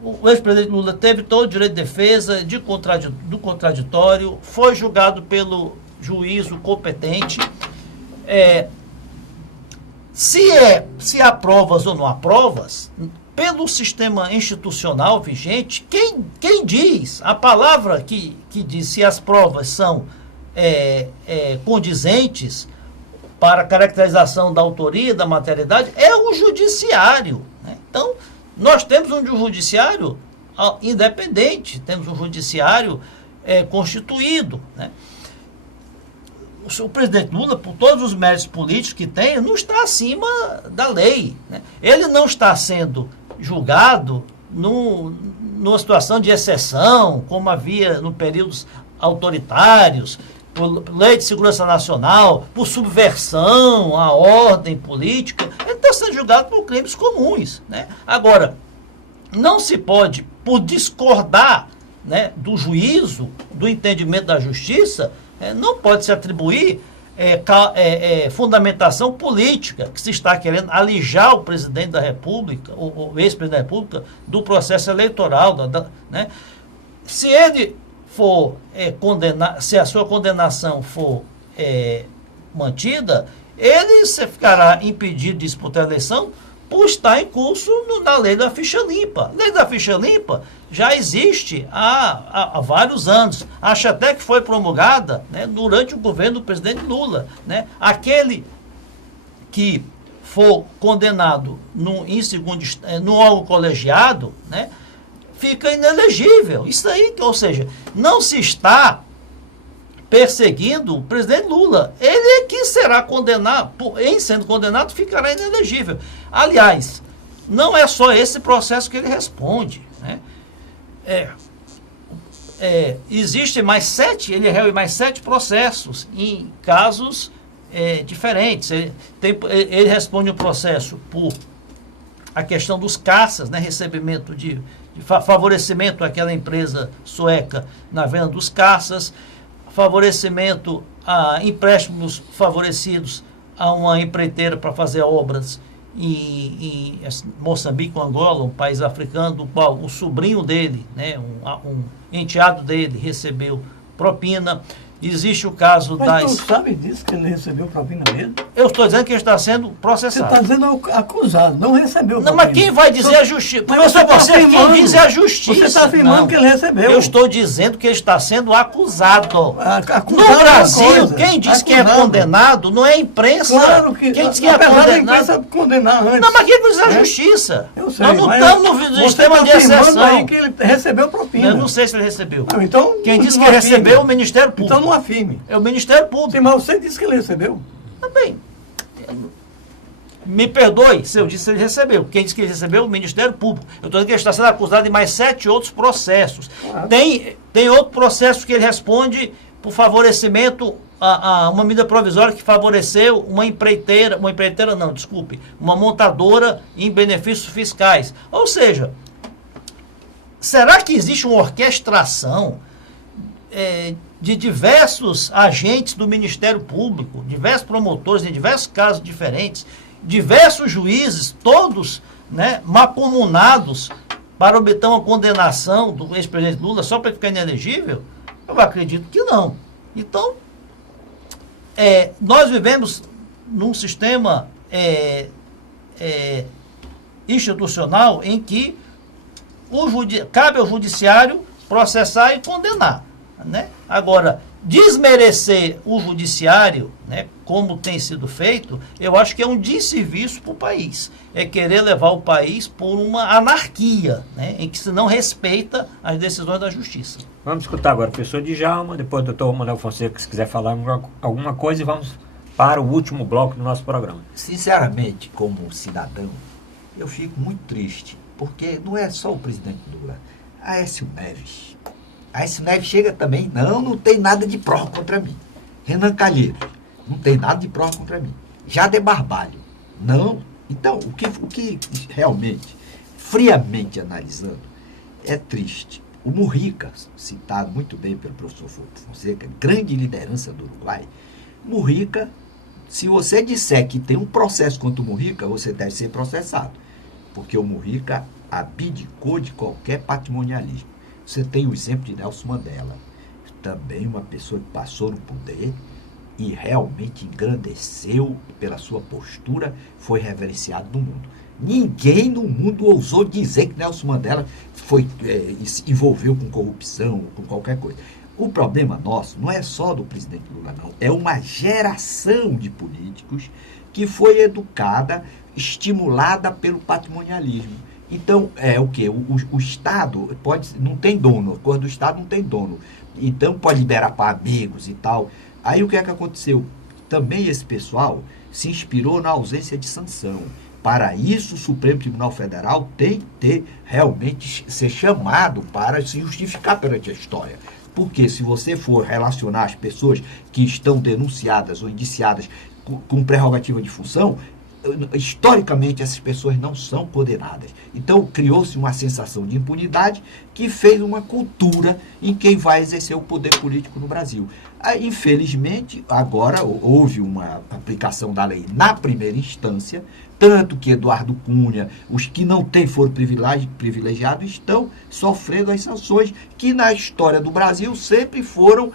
O ex-presidente Lula teve todo o direito de defesa, do contraditório, foi julgado pelo juízo competente. Se há provas ou não há provas, pelo sistema institucional vigente, quem diz, a palavra que diz se as provas são condizentes para a caracterização da autoria, da materialidade, é o judiciário, né? Então, nós temos um judiciário independente, temos um judiciário constituído, né? O presidente Lula, por todos os méritos políticos que tem, não está acima da lei, né? Ele não está sendo julgado numa situação de exceção, como havia no períodos autoritários, por lei de segurança nacional, por subversão à ordem política. Ele está sendo julgado por crimes comuns, né? Agora, não se pode, por discordar, né, do juízo, do entendimento da justiça, não pode se atribuir fundamentação política, que se está querendo alijar o presidente da República, o ex-presidente da República, do processo eleitoral, né? Se ele for se a sua condenação for mantida, ele ficará impedido de disputar a eleição por estar em curso na lei da ficha limpa. A lei da ficha limpa já existe há vários anos. Acho até que foi promulgada, né, durante o governo do presidente Lula. Né? Aquele que for condenado no órgão colegiado, né, fica inelegível. Isso aí, ou seja, não se está perseguindo o presidente Lula. Ele é que será condenado, em sendo condenado, ficará inelegível. Aliás, não é só esse processo que ele responde. Né? Existem mais 7, ele réu em mais 7 processos, em casos diferentes. Ele responde um processo por a questão dos caças, né? Recebimento de favorecimento àquela empresa sueca na venda dos caças, favorecimento a empréstimos favorecidos a uma empreiteira para fazer obras em Moçambique ou Angola, um país africano, do qual o sobrinho dele, né, um enteado dele, recebeu propina. Existe o caso Mas das... tu sabe disso, que ele recebeu propina mesmo? Eu estou dizendo que ele está sendo Você processado. está dizendo acusado, não recebeu Não, propina. mas quem vai dizer a justiça? Mas Quem diz é a justiça. Você está afirmando Não. que ele recebeu. Eu estou dizendo que ele está sendo acusado. Acusado No é uma Brasil, coisa. quem diz que é Acusado. condenado não é a imprensa. Claro que... Quem diz que é apesar da condenado... imprensa condenar antes. Não, mas quem diz é a né? justiça. Eu sei, Nós não mas estamos no você sistema tá de afirmando exceção. aí que ele recebeu propina. Eu não sei se ele recebeu. Não, então, Quem disse que não ele afirme. recebeu é o Ministério Público. Então não afirme. É o Ministério Público. Sim, mas você disse que ele recebeu. Também. Me perdoe se eu disse que ele recebeu. Quem disse que ele recebeu? O Ministério Público. Eu estou dizendo que ele está sendo acusado de mais 7 outros processos. Claro. Tem outro processo que ele responde por favorecimento a uma medida provisória que favoreceu uma montadora em benefícios fiscais. Ou seja, será que existe uma orquestração de diversos agentes do Ministério Público, diversos promotores em diversos casos diferentes, diversos juízes, todos, né, macomunados para obter uma condenação do ex-presidente Lula só para ficar inelegível? Eu acredito que não. Então, nós vivemos num sistema institucional em que cabe ao judiciário processar e condenar. Né? Agora, desmerecer o judiciário, né, como tem sido feito, eu acho que é um desserviço para o país. É querer levar o país por uma anarquia, né, em que se não respeita as decisões da justiça. Vamos escutar agora o professor Djalma, depois o doutor Manuel Fonseca, se quiser falar alguma coisa, e vamos para o último bloco do nosso programa. Sinceramente, como cidadão, eu fico muito triste, porque não é só o presidente Lula, Aécio Neves. Aécio Neves chega também, não tem nada de prova contra mim. Renan Calheiros, não tem nada de prova contra mim. Jader Barbalho, não. Então, o que realmente, friamente analisando, é triste. O Mujica, citado muito bem pelo professor Fonseca, grande liderança do Uruguai, Mujica, se você disser que tem um processo contra o Mujica, você deve ser processado. Porque o Mujica abdicou de qualquer patrimonialismo. Você tem o exemplo de Nelson Mandela, também uma pessoa que passou no poder e realmente engrandeceu pela sua postura, foi reverenciado no mundo. Ninguém no mundo ousou dizer que Nelson Mandela se envolveu com corrupção, com qualquer coisa. O problema nosso não é só do presidente Lula, não. É uma geração de políticos que foi educada, estimulada pelo patrimonialismo. Então, o quê? O Estado não tem dono, a coisa do Estado não tem dono. Então, pode liberar para amigos e tal. Aí, o que é que aconteceu? Também esse pessoal se inspirou na ausência de sanção. Para isso, o Supremo Tribunal Federal tem que ter, realmente ser chamado para se justificar perante a história. Porque se você for relacionar as pessoas que estão denunciadas ou indiciadas com prerrogativa de função, historicamente essas pessoas não são condenadas. Então criou-se uma sensação de impunidade que fez uma cultura em quem vai exercer o poder político no Brasil. Infelizmente, agora houve uma aplicação da lei na primeira instância, tanto que Eduardo Cunha, os que não foram privilegiados, estão sofrendo as sanções que na história do Brasil sempre foram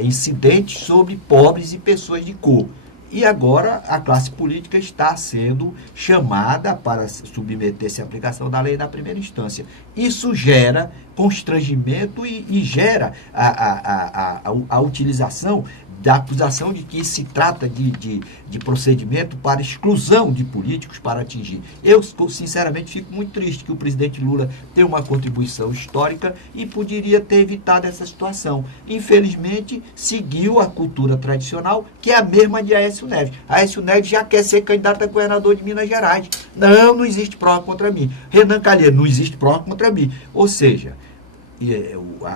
incidentes sobre pobres e pessoas de cor. E agora a classe política está sendo chamada para submeter-se à aplicação da lei na primeira instância. Isso gera constrangimento e gera a utilização da acusação de que se trata de procedimento para exclusão de políticos para atingir. Eu, sinceramente, fico muito triste que o presidente Lula tenha uma contribuição histórica e poderia ter evitado essa situação. Infelizmente, seguiu a cultura tradicional, que é a mesma de Aécio Neves. Aécio Neves já quer ser candidato a governador de Minas Gerais. Não existe prova contra mim. Renan Calheiros, não existe prova contra mim. Ou seja,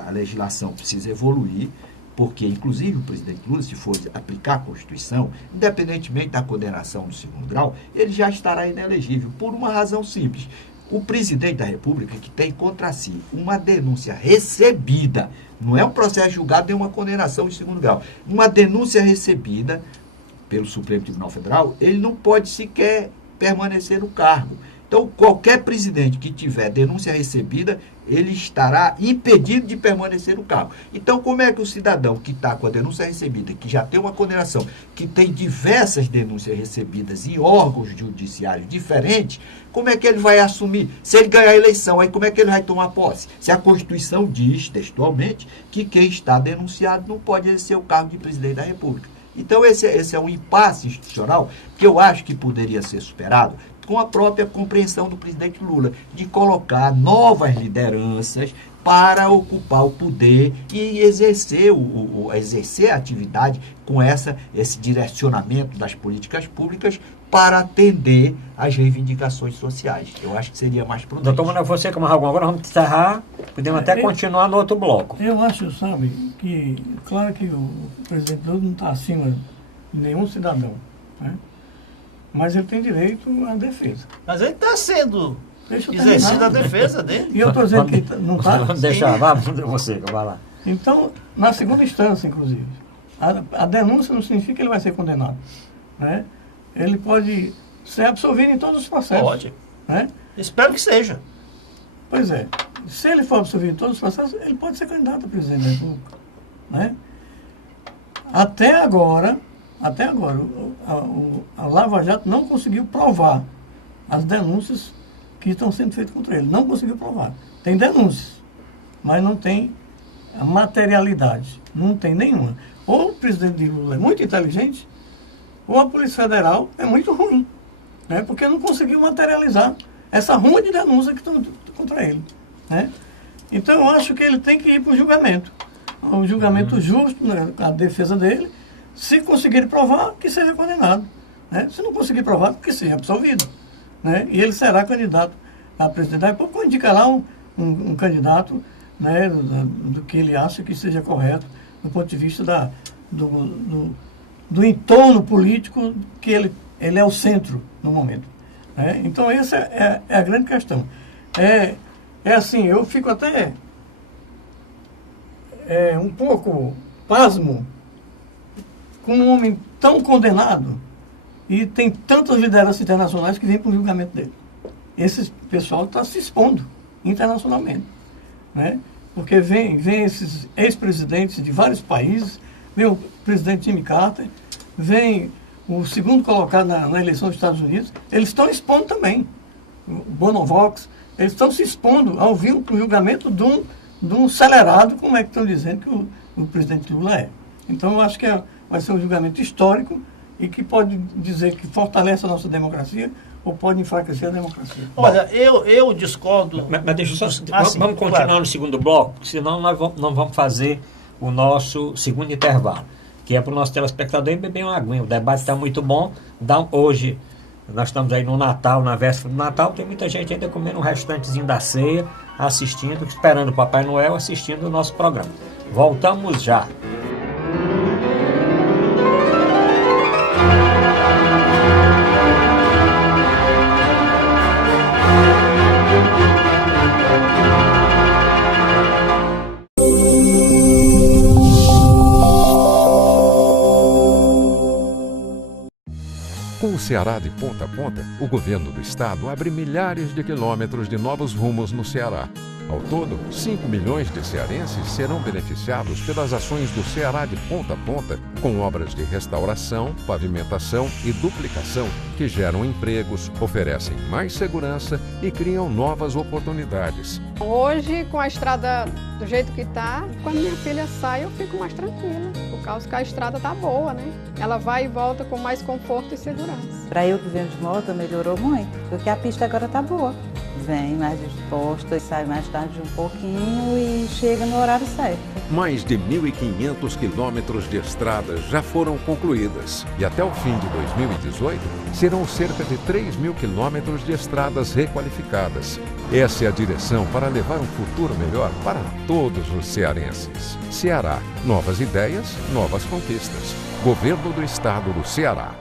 a legislação precisa evoluir, porque, inclusive, o presidente Lula, se for aplicar a Constituição, independentemente da condenação do segundo grau, ele já estará inelegível, por uma razão simples. O presidente da República, que tem contra si uma denúncia recebida, não é um processo julgado nem uma condenação de segundo grau, uma denúncia recebida pelo Supremo Tribunal Federal, ele não pode sequer permanecer no cargo. Então, qualquer presidente que tiver denúncia recebida, ele estará impedido de permanecer no cargo. Então, como é que o cidadão que está com a denúncia recebida, que já tem uma condenação, que tem diversas denúncias recebidas em órgãos judiciários diferentes, como é que ele vai assumir? Se ele ganhar a eleição, aí como é que ele vai tomar posse? Se a Constituição diz, textualmente, que quem está denunciado não pode exercer o cargo de presidente da República. Então, esse é um impasse institucional que eu acho que poderia ser superado com a própria compreensão do presidente Lula, de colocar novas lideranças para ocupar o poder e exercer, exercer a atividade com esse direcionamento das políticas públicas para atender às reivindicações sociais. Eu acho que seria mais prudente. Doutor Manuel, você como algum agora, vamos encerrar, podemos até continuar no outro bloco. Eu acho, sabe, que claro que o presidente Lula não está acima de nenhum cidadão, né? Mas ele tem direito à defesa. Mas ele está sendo exercida a defesa dele. E eu estou dizendo que não está. Vamos deixar, você, vai lá. Então, na segunda instância, inclusive, a denúncia não significa que ele vai ser condenado, né? Ele pode ser absolvido em todos os processos. Pode. Né? Espero que seja. Pois é. Se ele for absolvido em todos os processos, ele pode ser candidato a presidente da República, né? Até agora, a Lava Jato não conseguiu provar as denúncias que estão sendo feitas contra ele. Não conseguiu provar. Tem denúncias, mas não tem a materialidade. Não tem nenhuma. Ou o presidente Lula é muito inteligente, ou a Polícia Federal é muito ruim, né? Porque não conseguiu materializar essa ruma de denúncias que estão contra ele, né? Então, eu acho que ele tem que ir para o julgamento. Um julgamento justo, né, a defesa dele. Se conseguir provar, que seja condenado, né? Se não conseguir provar, que seja absolvido, né? E ele será candidato a presidente da República, ou indica lá um candidato, né, do que ele acha que seja correto, do ponto de vista do entorno político, que ele é o centro no momento, né? Então, essa é a grande questão. É assim, eu fico até um pouco pasmo com um homem tão condenado e tem tantas lideranças internacionais que vêm para o julgamento dele. Esse pessoal está se expondo internacionalmente, né? Porque vem esses ex-presidentes de vários países, vem o presidente Jimmy Carter, vem o segundo colocado na eleição dos Estados Unidos, eles estão expondo também. O Bonovox, eles estão se expondo ao vivo para o julgamento de um acelerado, como é que estão dizendo que o presidente Lula é. Então, eu acho que vai ser um julgamento histórico e que pode dizer que fortalece a nossa democracia ou pode enfraquecer a democracia. Olha, eu discordo. Mas deixa eu só. Vamos continuar claro. No segundo bloco, porque senão nós não vamos fazer o nosso segundo intervalo, que é para o nosso telespectador beber uma aguinha. O debate está muito bom. Hoje, nós estamos aí no Natal, na véspera do Natal, tem muita gente ainda comendo um restantezinho da ceia, assistindo, esperando o Papai Noel, assistindo o nosso programa. Voltamos já. Com o Ceará de ponta a ponta, o governo do estado abre milhares de quilômetros de novos rumos no Ceará. Ao todo, 5 milhões de cearenses serão beneficiados pelas ações do Ceará de ponta a ponta, com obras de restauração, pavimentação e duplicação que geram empregos, oferecem mais segurança e criam novas oportunidades. Hoje, com a estrada do jeito que está, quando minha filha sai, eu fico mais tranquila, por causa que a estrada está boa, né? Ela vai e volta com mais conforto e segurança. Para eu que venho de moto, melhorou muito, porque a pista agora está boa. Vem mais disposta, sai mais tarde um pouquinho e chega no horário certo. Mais de 1.500 quilômetros de estradas já foram concluídas e até o fim de 2018 serão cerca de 3.000 quilômetros de estradas requalificadas. Essa é a direção para levar um futuro melhor para todos os cearenses. Ceará, novas ideias, novas conquistas. Governo do Estado do Ceará.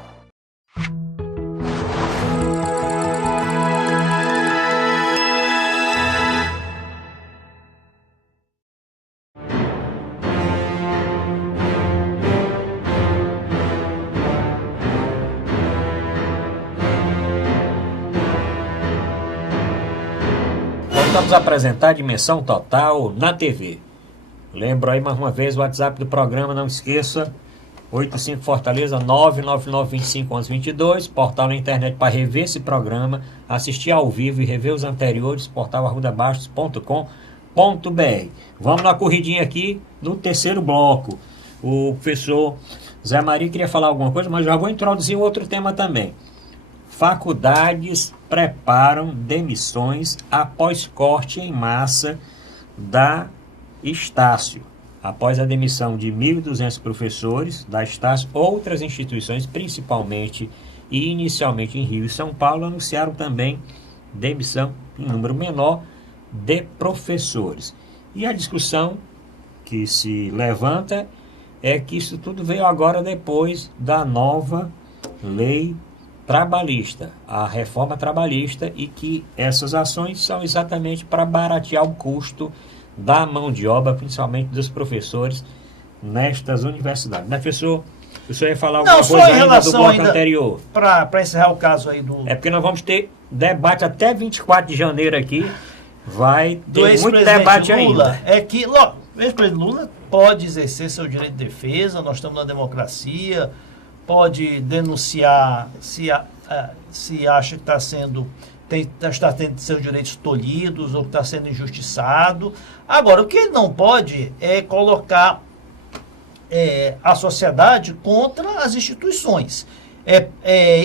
Vamos apresentar a Dimensão Total na TV. Lembro aí mais uma vez o WhatsApp do programa, não esqueça, 85 Fortaleza 999251122, portal na internet para rever esse programa, assistir ao vivo e rever os anteriores, portal arrudabastos.com.br. Vamos na corridinha aqui no terceiro bloco. O professor Zé Maria queria falar alguma coisa, mas já vou introduzir outro tema também. Faculdades preparam demissões após corte em massa da Estácio. Após a demissão de 1.200 professores da Estácio, outras instituições, principalmente e inicialmente em Rio e São Paulo, anunciaram também demissão em número menor de professores. E a discussão que se levanta é que isso tudo veio agora depois da nova lei trabalhista, a reforma trabalhista, e que essas ações são exatamente para baratear o custo da mão de obra, principalmente dos professores nestas universidades. Né, professor? O senhor ia falar alguma coisa ainda do bloco anterior? Para encerrar o caso aí do... É porque nós vamos ter debate até 24 de janeiro aqui, vai ter muito debate Lula, ainda. é que, o ex-presidente Lula pode exercer seu direito de defesa, nós estamos na democracia, pode denunciar se acha que está tendo seus direitos tolhidos ou que está sendo injustiçado. Agora, o que ele não pode é colocar a sociedade contra as instituições.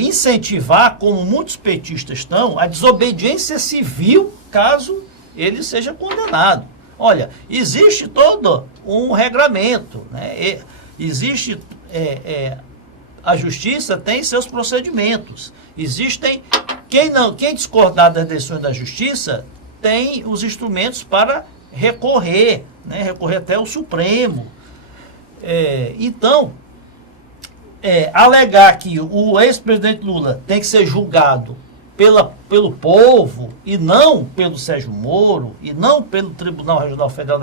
Incentivar, como muitos petistas estão, a desobediência civil, caso ele seja condenado. Olha, existe todo um regramento, né? Existe... a justiça tem seus procedimentos. Existem... Quem discordar das decisões da justiça tem os instrumentos para recorrer, né? Recorrer até o Supremo. Então, alegar que o ex-presidente Lula tem que ser julgado pelo povo e não pelo Sérgio Moro e não pelo Tribunal Regional Federal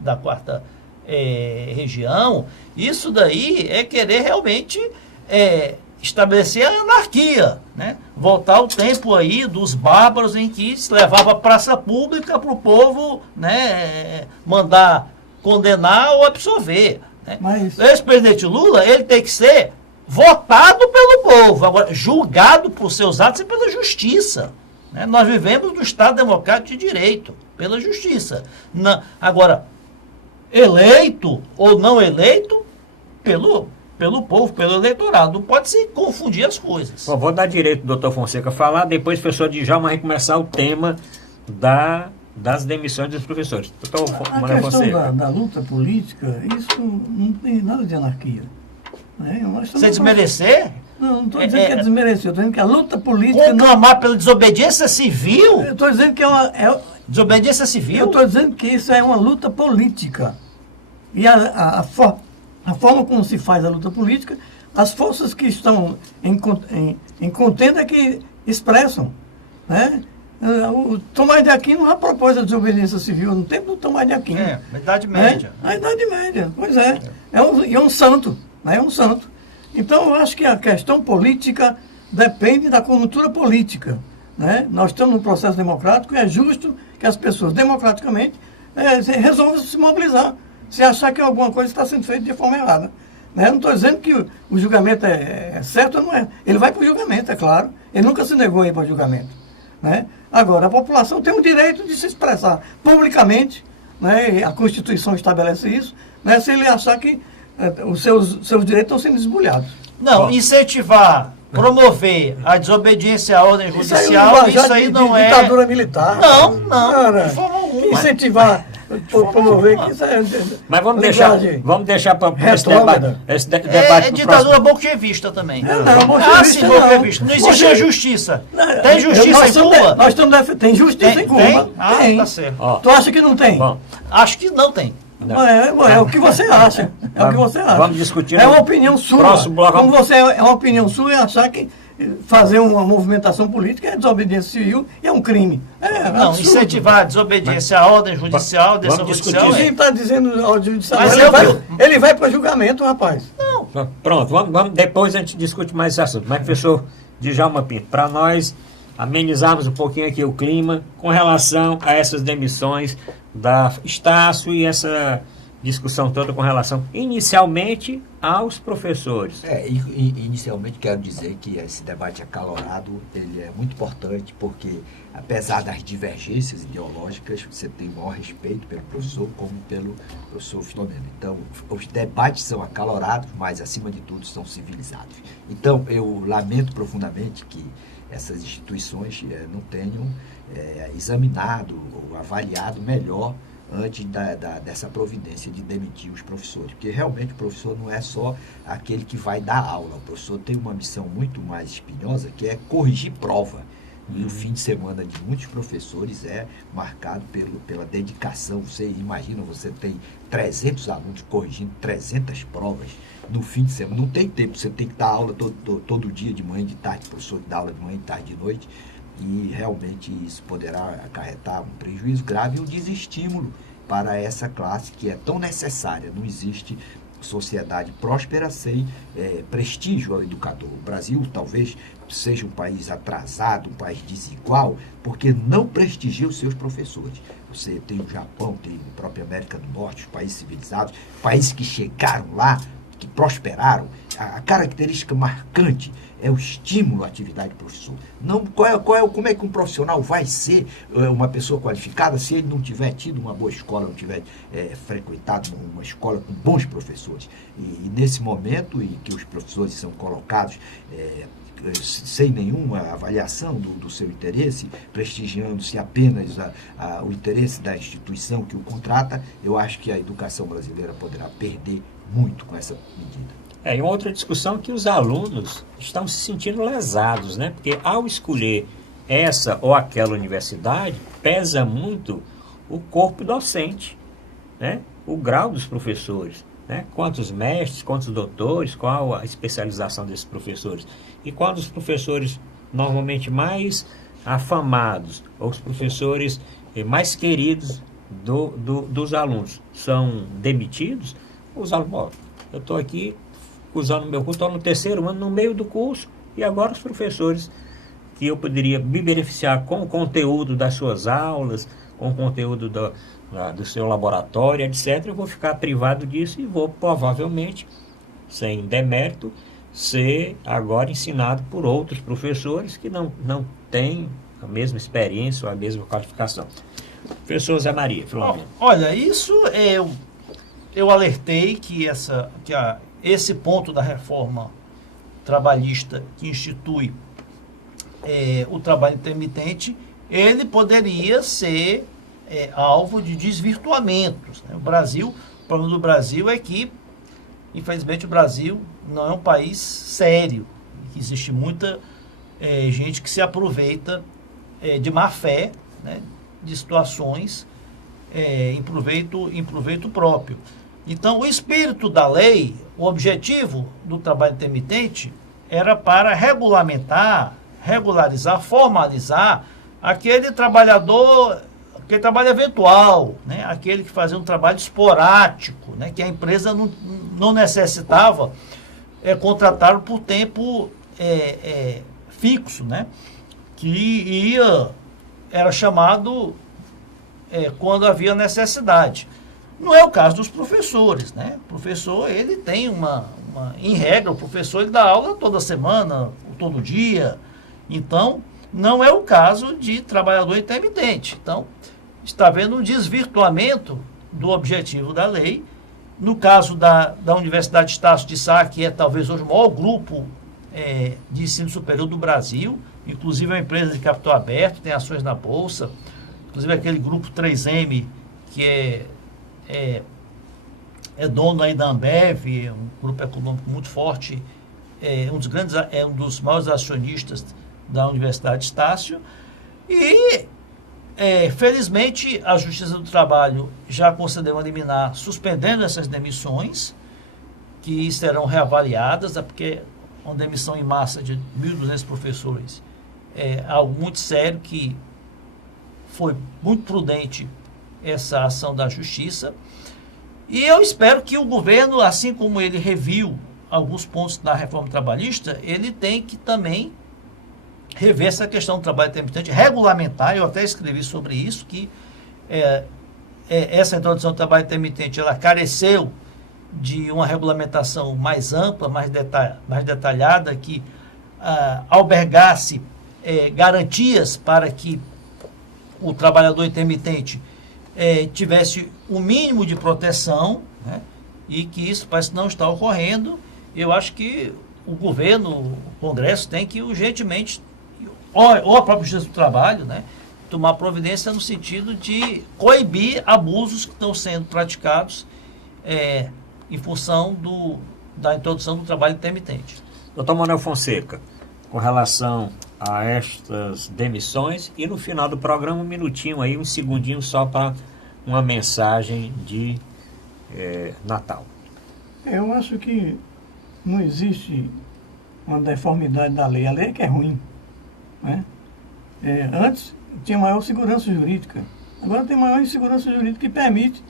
da Quarta Região, isso daí é querer realmente estabelecer a anarquia, né? Voltar ao tempo aí dos bárbaros em que se levava praça pública para o povo, né, mandar condenar ou absolver, né? Mas... O ex-presidente Lula, ele tem que ser votado pelo povo, agora julgado por seus atos e pela justiça, né? Nós vivemos no Estado Democrático de Direito, pela justiça. Agora, eleito ou não eleito pelo povo, pelo eleitorado. Não pode se confundir as coisas. Bom, vou dar direito ao doutor Fonseca falar, depois o professor Djalma vai começar o tema das demissões dos professores. Doutor Fonseca. Da luta política, isso não tem nada de anarquia. Você desmerecer? Não estou dizendo que é desmerecer, estou dizendo que a luta política... Conclamar pela desobediência civil? Eu estou dizendo que desobediência civil? Eu estou dizendo que isso é uma luta política. E a forma como se faz a luta política, as forças que estão em contenda é que expressam, né? O Tomás de Aquino já propôs a desobediência civil no tempo do Tomás de Aquino. Na Idade Média. Na Idade Média, pois é. É um santo, né? É um santo. Então, eu acho que a questão política depende da conjuntura política, né? Nós estamos num processo democrático e é justo que as pessoas, democraticamente, resolvam se mobilizar, se achar que alguma coisa está sendo feita de forma errada. Né? Não estou dizendo que o julgamento é certo ou não é. Ele vai para o julgamento, é claro. Ele nunca se negou a ir para o julgamento. Né? Agora, a população tem o direito de se expressar publicamente, né? A Constituição estabelece isso, né? Se ele achar que os seus direitos estão sendo esbulhados. Não, incentivar, promover a desobediência à ordem judicial, isso aí não é... ditadura militar. Não, cara, de forma alguma. Incentivar, promover, que isso é... Mas vamos deixar para esse debate. É ditadura bolchevista também. Bolchevista bolchevista. Não existe justiça. Tem justiça em Cuba? Nós estamos defendendo. Tem justiça em Cuba. Tem? Tá certo. Tu acha que não tem? Bom, acho que não tem. É o que você acha. É o que você acha. Vamos discutir. É uma opinião sua. Próximo bloco. Como você é uma opinião sua e achar que fazer uma movimentação política é desobediência civil e é um crime. Não, absurdo. Incentivar a desobediência à ordem judicial, vamos discutir. Quem está dizendo ordem judicial? Mas ele vai para julgamento, rapaz. Não. Pronto, vamos, depois a gente discute mais esse assunto. Mas, professor Djalma Pinto, para nós amenizarmos um pouquinho aqui o clima com relação a essas demissões da Estácio e essa discussão toda com relação, inicialmente, aos professores. Inicialmente quero dizer que esse debate acalorado, ele é muito importante porque, apesar das divergências ideológicas, você tem o maior respeito pelo professor como pelo professor Filomeno. Então, os debates são acalorados, mas, acima de tudo, são civilizados. Então, eu lamento profundamente que essas instituições não tenham examinado ou avaliado melhor antes dessa providência de demitir os professores. Porque realmente o professor não é só aquele que vai dar aula. O professor tem uma missão muito mais espinhosa, que é corrigir prova. E o fim de semana de muitos professores é marcado pela dedicação. Você imagina, você tem 300 alunos corrigindo 300 provas no fim de semana. Não tem tempo, você tem que dar aula todo dia, de manhã e de tarde, o professor que dá aula de manhã, de tarde e de noite. E realmente isso poderá acarretar um prejuízo grave e um desestímulo para essa classe que é tão necessária. Não existe sociedade próspera sem prestígio ao educador. O Brasil talvez seja um país atrasado, um país desigual, porque não prestigia os seus professores. Você tem o Japão, tem a própria América do Norte, os países civilizados, países que chegaram lá, que prosperaram. A característica marcante é o estímulo à atividade do professor. Não, como é que um profissional vai ser uma pessoa qualificada se ele não tiver tido uma boa escola, não tiver frequentado uma escola com bons professores? E nesse momento em que os professores são colocados sem nenhuma avaliação do seu interesse, prestigiando-se apenas o interesse da instituição que o contrata, eu acho que a educação brasileira poderá perder muito com essa medida. E uma outra discussão é que os alunos estão se sentindo lesados, né? Porque ao escolher essa ou aquela universidade, pesa muito o corpo docente, né? O grau dos professores, né? Quantos mestres, quantos doutores, qual a especialização desses professores. E quando os professores normalmente mais afamados, ou os professores mais queridos dos alunos são demitidos, os alunos, eu estou aqui usando meu curso, estou no terceiro ano, no meio do curso, e agora os professores que eu poderia me beneficiar com o conteúdo das suas aulas, com o conteúdo do seu laboratório, etc., eu vou ficar privado disso e vou provavelmente, sem demérito, ser agora ensinado por outros professores que não têm a mesma experiência ou a mesma qualificação. Professor Zé Maria, Filomeno. Olha, isso eu alertei que esse ponto da reforma trabalhista que institui o trabalho intermitente, ele poderia ser alvo de desvirtuamentos, né? O problema do Brasil é que, infelizmente, o Brasil não é um país sério. Existe muita gente que se aproveita de má fé, né? De situações em proveito próprio. Então, o espírito da lei, o objetivo do trabalho intermitente era para regularizar, formalizar aquele trabalho eventual, né? Aquele que fazia um trabalho esporádico, né? Que a empresa não necessitava contratar por tempo fixo, né? Que era chamado quando havia necessidade. Não é o caso dos professores, né? O professor, ele tem em regra, o professor ele dá aula toda semana, todo dia. Então, não é o caso de trabalhador intermitente. Então, está havendo um desvirtuamento do objetivo da lei. No caso da Universidade Estácio de Sá, que é talvez hoje o maior grupo de ensino superior do Brasil, inclusive é uma empresa de capital aberto, tem ações na Bolsa, inclusive aquele grupo 3M, que é dono aí da Ambev, um grupo econômico muito forte, um dos maiores acionistas da Universidade Estácio. E, felizmente, a Justiça do Trabalho já concedeu uma liminar suspendendo essas demissões, que serão reavaliadas, porque uma demissão em massa de 1.200 professores é algo muito sério, que foi muito prudente essa ação da Justiça. E eu espero que o governo, assim como ele reviu alguns pontos da reforma trabalhista, ele tem que também rever essa questão do trabalho intermitente, regulamentar. Eu até escrevi sobre isso, que essa introdução do trabalho intermitente, ela careceu de uma regulamentação mais ampla, mais detalhada, que albergasse garantias para que o trabalhador intermitente tivesse o mínimo de proteção, né? E que isso parece não estar ocorrendo. Eu acho que o governo, o Congresso, tem que urgentemente, ou a própria Justiça do Trabalho, né, tomar providência no sentido de coibir abusos que estão sendo praticados em função da introdução do trabalho intermitente. Doutor Manuel Fonseca, com relação a estas demissões, e no final do programa, um minutinho aí, um segundinho só para uma mensagem de Natal. Eu acho que não existe uma deformidade da lei. A lei é que é ruim, né? Antes tinha maior segurança jurídica, agora tem maior insegurança jurídica, que permite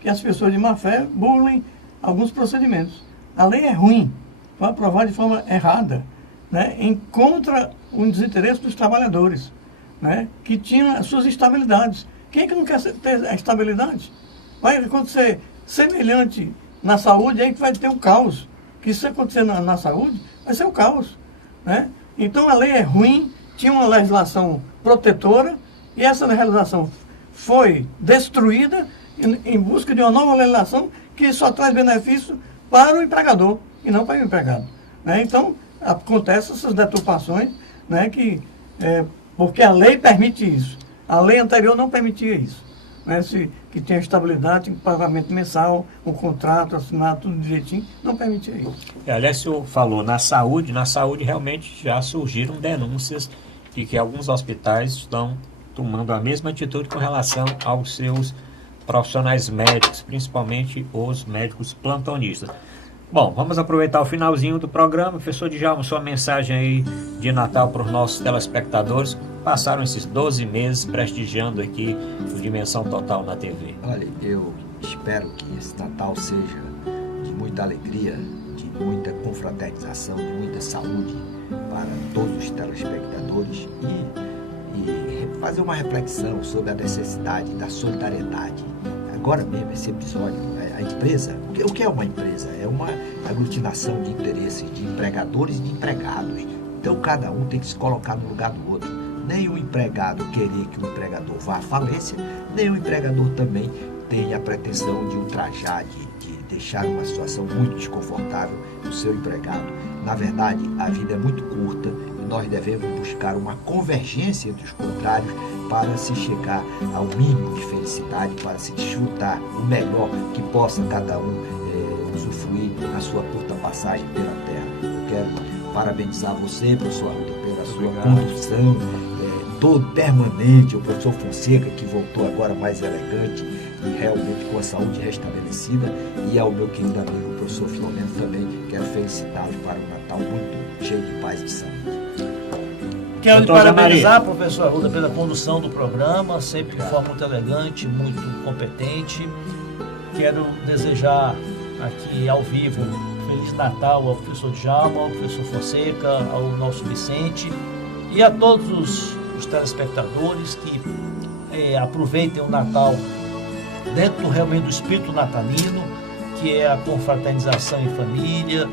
que as pessoas de má fé burlem alguns procedimentos. A lei é ruim, foi aprovada de forma errada, né? Contra o desinteresse dos trabalhadores, né? Que tinham as suas estabilidades. Quem é que não quer ter a estabilidade? Vai acontecer semelhante na saúde, aí que vai ter um caos. Que se acontecer na saúde, vai ser um caos, né? Então a lei é ruim, tinha uma legislação protetora, e essa legislação foi destruída em busca de uma nova legislação que só traz benefício para o empregador e não para o empregado, né? Então acontecem essas deturpações, né, porque a lei permite isso. A lei anterior não permitia isso, né? Que tenha estabilidade, pagamento mensal, um contrato assinado, tudo direitinho, não permitia isso. Aliás, o senhor falou na saúde realmente já surgiram denúncias de que alguns hospitais estão tomando a mesma atitude com relação aos seus profissionais médicos, principalmente os médicos plantonistas. Bom, vamos aproveitar o finalzinho do programa. Professor Djalma, sua mensagem aí de Natal para os nossos telespectadores. Passaram esses 12 meses prestigiando aqui o Dimensão Total na TV. Olha, eu espero que esse Natal seja de muita alegria, de muita confraternização, de muita saúde para todos os telespectadores e fazer uma reflexão sobre a necessidade da solidariedade. Agora mesmo, esse episódio, a empresa, o que é uma empresa? É uma aglutinação de interesses de empregadores e de empregados. Então, cada um tem que se colocar no lugar do outro. Nem o empregado querer que o empregador vá à falência, nem o empregador também tem a pretensão de ultrajar, de deixar uma situação muito desconfortável o seu empregado. Na verdade, a vida é muito curta e nós devemos buscar uma convergência entre os contrários para se chegar ao mínimo de felicidade, para se desfrutar o melhor que possa cada um usufruir na sua curta passagem pela Terra. Eu quero parabenizar você, professor Arruda, pela sua condução todo permanente, o professor Fonseca, que voltou agora mais elegante e realmente com a saúde restabelecida, e ao meu querido amigo, o professor Filomeno, também quero felicitá-los para um Natal muito cheio de paz e de saúde. Quero lhe parabenizar, professor Arruda, pela condução do programa, sempre de forma muito elegante, muito competente. Quero desejar aqui ao vivo Feliz Natal ao professor Djalma, ao professor Fonseca, ao nosso Vicente e a todos os telespectadores que aproveitem o Natal dentro realmente do espírito natalino, que é a confraternização em família,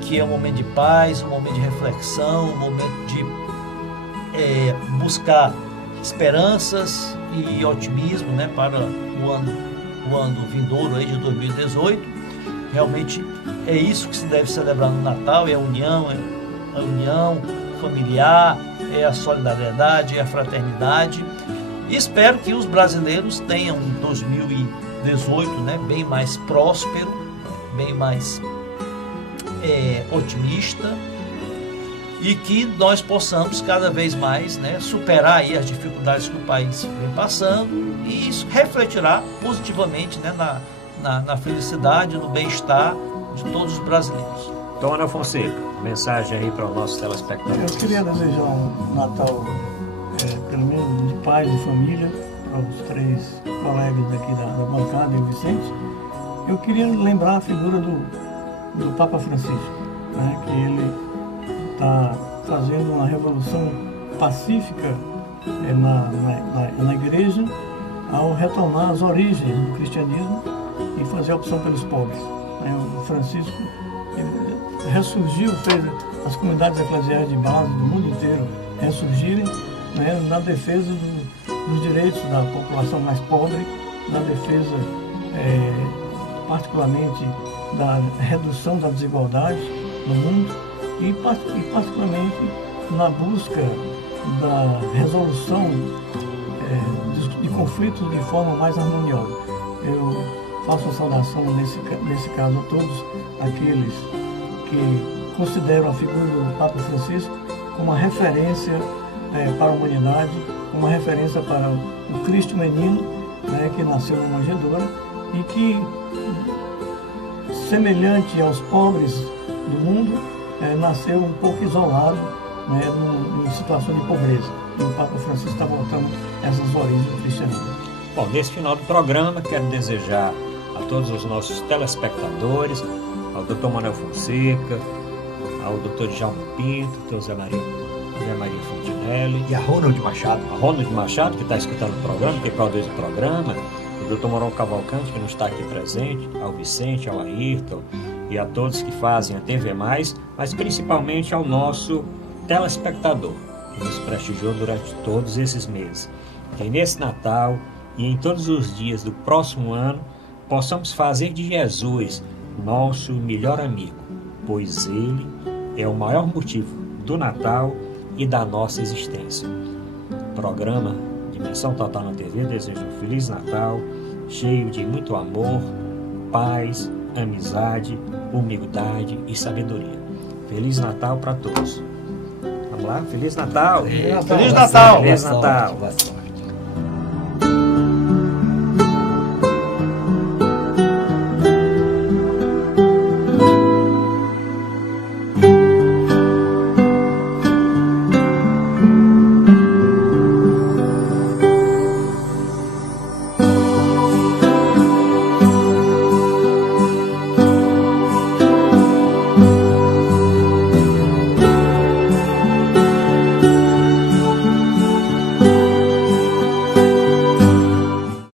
que é um momento de paz, um momento de reflexão, um momento de buscar esperanças e otimismo, né, para o ano vindouro aí de 2018. Realmente é isso que se deve celebrar no Natal, é a união familiar, é a solidariedade, é a fraternidade. E espero que os brasileiros tenham um 2018, né, bem mais próspero, bem mais otimista, e que nós possamos cada vez mais, né, superar aí as dificuldades que o país vem passando, e isso refletirá positivamente, né, na felicidade, no bem-estar de todos os brasileiros. Tom Manuel Fonseca, mensagem aí para os nossos telespectadores. Eu queria desejar um Natal, pelo menos de paz e família, para os 3 colegas aqui da bancada e o Vicente. Eu queria lembrar a figura do Papa Francisco, né, que ele está fazendo uma revolução pacífica na igreja, ao retomar as origens do cristianismo e fazer a opção pelos pobres. O Francisco ressurgiu, fez as comunidades eclesiais de base do mundo inteiro ressurgirem, né, na defesa dos direitos da população mais pobre, na defesa particularmente da redução da desigualdade no mundo e particularmente na busca da resolução de conflitos de forma mais harmoniosa. Eu faço uma saudação nesse caso a todos aqueles que consideram a figura do Papa Francisco como uma referência para a humanidade, como uma referência para o Cristo menino, né, que nasceu na manjedoura e que, semelhante aos pobres do mundo, nasceu um pouco isolado, né, em situação de pobreza. E o Papa Francisco está voltando essas origens do cristianismo. Bom, nesse final do programa, quero desejar a todos os nossos telespectadores, ao Dr. Manuel Fonseca, ao Dr. Djalma Pinto, ao Zé Maria Fontinelli E a Ronald Machado. A Ronald Machado, que está escutando o programa, que produz o programa, o Dr. Mauro Cavalcante, que não está aqui presente, ao Vicente, ao Ayrton e a todos que fazem a TV+, mas principalmente ao nosso telespectador, que nos prestigiou durante todos esses meses. Que nesse Natal e em todos os dias do próximo ano, possamos fazer de Jesus nosso melhor amigo, pois Ele é o maior motivo do Natal e da nossa existência. Programa Dimensão Total na TV deseja um Feliz Natal, cheio de muito amor, paz, amizade, humildade e sabedoria. Feliz Natal para todos. Vamos lá? Feliz Natal! Feliz Natal! Feliz Natal!